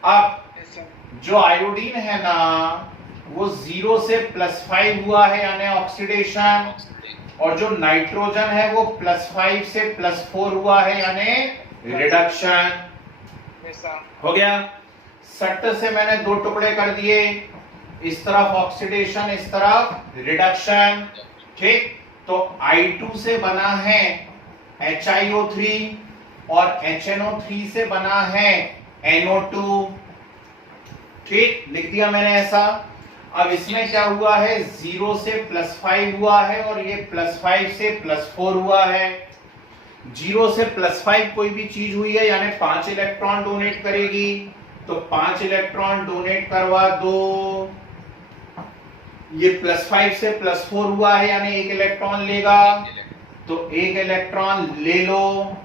अब यस सर जो आयोडीन है ना वो 0 से +5 हुआ है यानी ऑक्सीडेशन, और जो नाइट्रोजन है वो +5 से +4 हुआ है यानी रिडक्शन। यस सर हो गया? सट्ट से मैंने 2 टुकड़े कर दिए, इस तरफ ऑक्सीडेशन इस तरफ रिडक्शन। ठीक, तो I2 से बना है HiO3 और HNO3 से बना है NO2। ठीक, लिख दिया मैंने ऐसा। अब इसमें क्या हुआ है, 0 से +5 हुआ है और ये +5 से +4 हुआ है। 0 से +5 कोई भी चीज हुई है यानी 5 इलेक्ट्रॉन डोनेट करेगी, तो 5 इलेक्ट्रॉन डोनेट करवा दो। ये +5 से +4 हुआ है यानी 1 इलेक्ट्रॉन लेगा, तो 1 इलेक्ट्रॉन ले लो।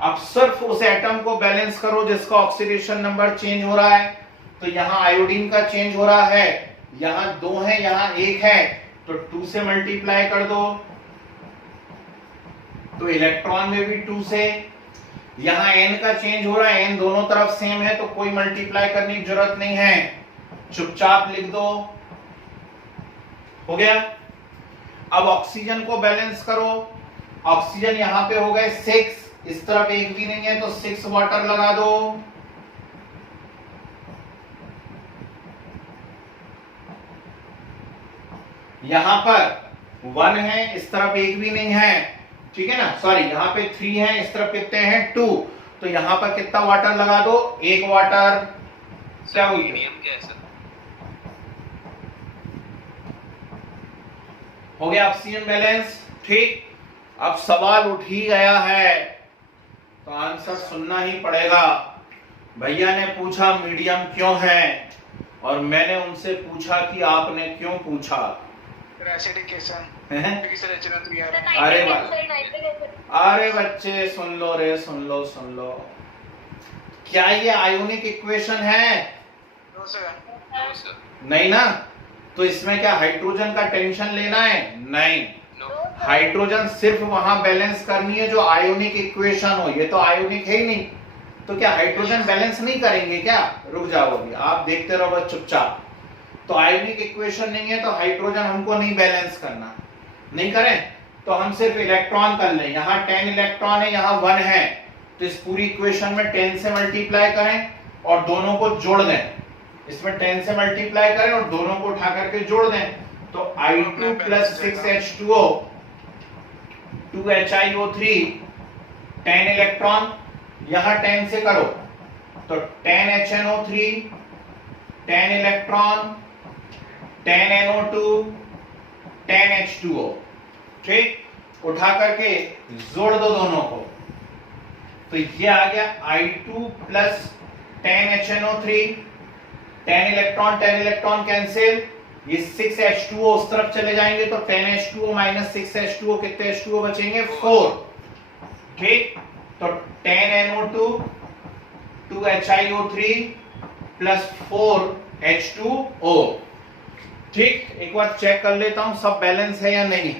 अब सिर्फ उस एटम को बैलेंस करो जिसका ऑक्सीडेशन नंबर चेंज हो रहा है। तो यहाँ आयोडीन का चेंज हो रहा है, यहाँ 2 है यहाँ 1 है, तो 2 से मल्टीप्लाई कर दो, तो इलेक्ट्रॉन में भी 2 से। यहाँ n का चेंज हो रहा है, n दोनों तरफ सेम है तो कोई मल्टीप्लाई करने की जरूरत नहीं है, चुपचाप लिख दो। हो गया। अब ऑक्सीजन को बैलेंस करो। ऑक्सीजन यहाँ पे हो गए 6, इस तरफ एक भी नहीं है तो 6 वाटर लगा दो। यहां पर 1 है, इस तरफ एक भी नहीं है, ठीक है ना, सॉरी यहाँ पे 3 है, इस तरफ कितने हैं 2, तो यहां पर कितना वाटर लगा दो, 1 वाटर। क्या सर बोलते मीडियम क्या है सर? हो गया ऑक्सीजन बैलेंस, ठीक। अब सवाल उठ ही गया है तो आंसर सुनना ही पड़ेगा। भैया ने पूछा मीडियम क्यों है, और मैंने उनसे पूछा कि आपने क्यों पूछा। सर एसिडिकेशन हैं? क्योंकि सर HNO3 है। अरे नाइट्रिक वाह। Acid, nitric acid. अरे बच्चे सुन लो रे, सुन लो। क्या ये आयोनिक इक्वेशन है? No sir. No sir. नहीं ना, तो इसमें क्या हाइड्रोजन का टेंशन लेना है? नहीं, नो। हाइड्रोजन सिर्फ वहां बैलेंस करनी है जो आयोनिक इक्वेशन हो। ये तो आयोनिक है ही नहीं, तो क्या हाइड्रोजन बैलेंस नहीं करेंगे क्या? रुक जाओ अभी, आप देखते रहो बस चुपचाप। तो आयोनिक इक्वेशन नहीं है तो हाइड्रोजन हमको नहीं बैलेंस करना, नहीं करें तो हम सिर्फ इलेक्ट्रॉन कर लें। यहाँ 10 इलेक्ट्रॉन है, यहाँ 1 है, तो इस पूरी इक्वेशन में 10 से मल्टीप्लाई करें और दोनों को जोड़ दें। इसमें 10 से मल्टीप्लाई करें और दोनों को उठा करके जोड़ दें, तो I2 plus 6H2O 2HiO3 10 electron, यहां 10 से करो तो 10 HNO3 10 इलेक्ट्रॉन 10 NO2 10 H2O, ठीक। उठा करके जोड़ दो दोनों को, तो ये आ गया I2 plus 10 HNO3 10 electron cancel, ये 6H2O उस तरफ चले जाएंगे तो 10H2O माइनस 6H2O कितने H2O बचेंगे? 4, ठीक। तो 10 NO2 2HiO3 प्लस 4H2O, ठीक। एक बार चेक कर लेता हूं सब बैलेंस है या नहीं।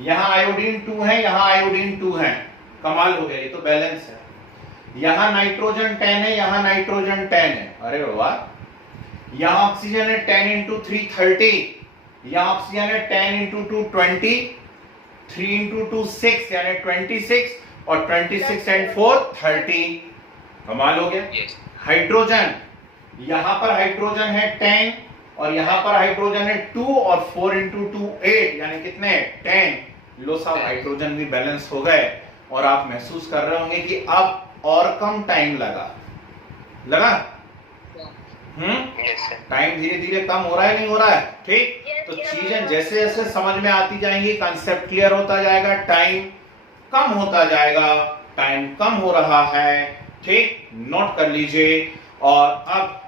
यहां आयोडीन 2 है, यहां आयोडीन 2 है, कमाल हो गया, ये तो बैलेंस है। यहां नाइट्रोजन 10 है, यहां नाइट्रोजन 10 है, अरे वाह। यहां ऑक्सीजन है 10 इंटू 3 30, यहां ऑक्सीजन है 10 इंटू 2 20, 3 इंटू 2 6 यानी 26, और 26 एंड 4 30, कमाल हो गया। यस। हाइड्रोजन, यहां पर हाइड्रोजन है 10 और यहां पर हाइड्रोजन है 2 और 4 इंटू 2 8 यानी कितने 10। लो साहब हाइड्रोजन भी बैलेंस हो गए, और आप महसूस कर रहे होंगे कि अब और कम टाइम लगा। Yes sir. टाइम धीरे धीरे कम हो रहा है, नहीं हो रहा है, ठीक। Yes, तो yes, चीजें yes. जैसे जैसे समझ में आती जाएंगी, कंसेप्ट क्लियर होता जाएगा, टाइम कम होता जाएगा, टाइम कम हो रहा है, ठीक, नोट कर लीजिए। और अब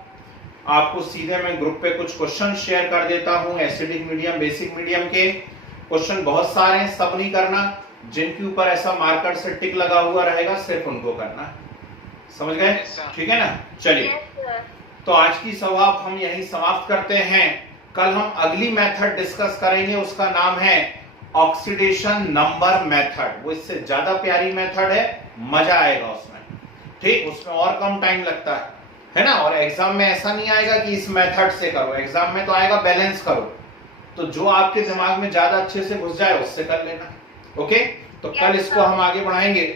आपको सीधे मैं ग्रुप पे कुछ क्वेश्चन शेयर कर देता हूं, एसिडिक मीडियम बेसिक मीडियम के क्वेश्चन बहुत सारे हैं, सब नहीं करना, जिनके ऊपर ऐसा मार्कर से टिक लगा हुआ रहेगा सिर्फ उनको करना, समझ गए? Yes, sir. ठीक है ना, चलिए। Yes, sir. तो आज की सवाल हम यही समाप्त करते हैं। कल हम अगली मेथड डिस्कस करेंगे, उसका नाम है ऑक्सीडेशन नंबर मेथड। वो इससे ज्यादा प्यारी मेथड है, मजा आएगा उसमें, ठीक। उसमें और कम टाइम लगता है ना, और एग्जाम में ऐसा नहीं आएगा कि इस मेथड से करो, एग्जाम में तो आएगा बैलेंस करो। तो जो आपके दिमाग में ज्यादा अच्छे से घुस जाए उससे कर लेना, ओके। तो कल इसको हम आगे बढ़ाएंगे।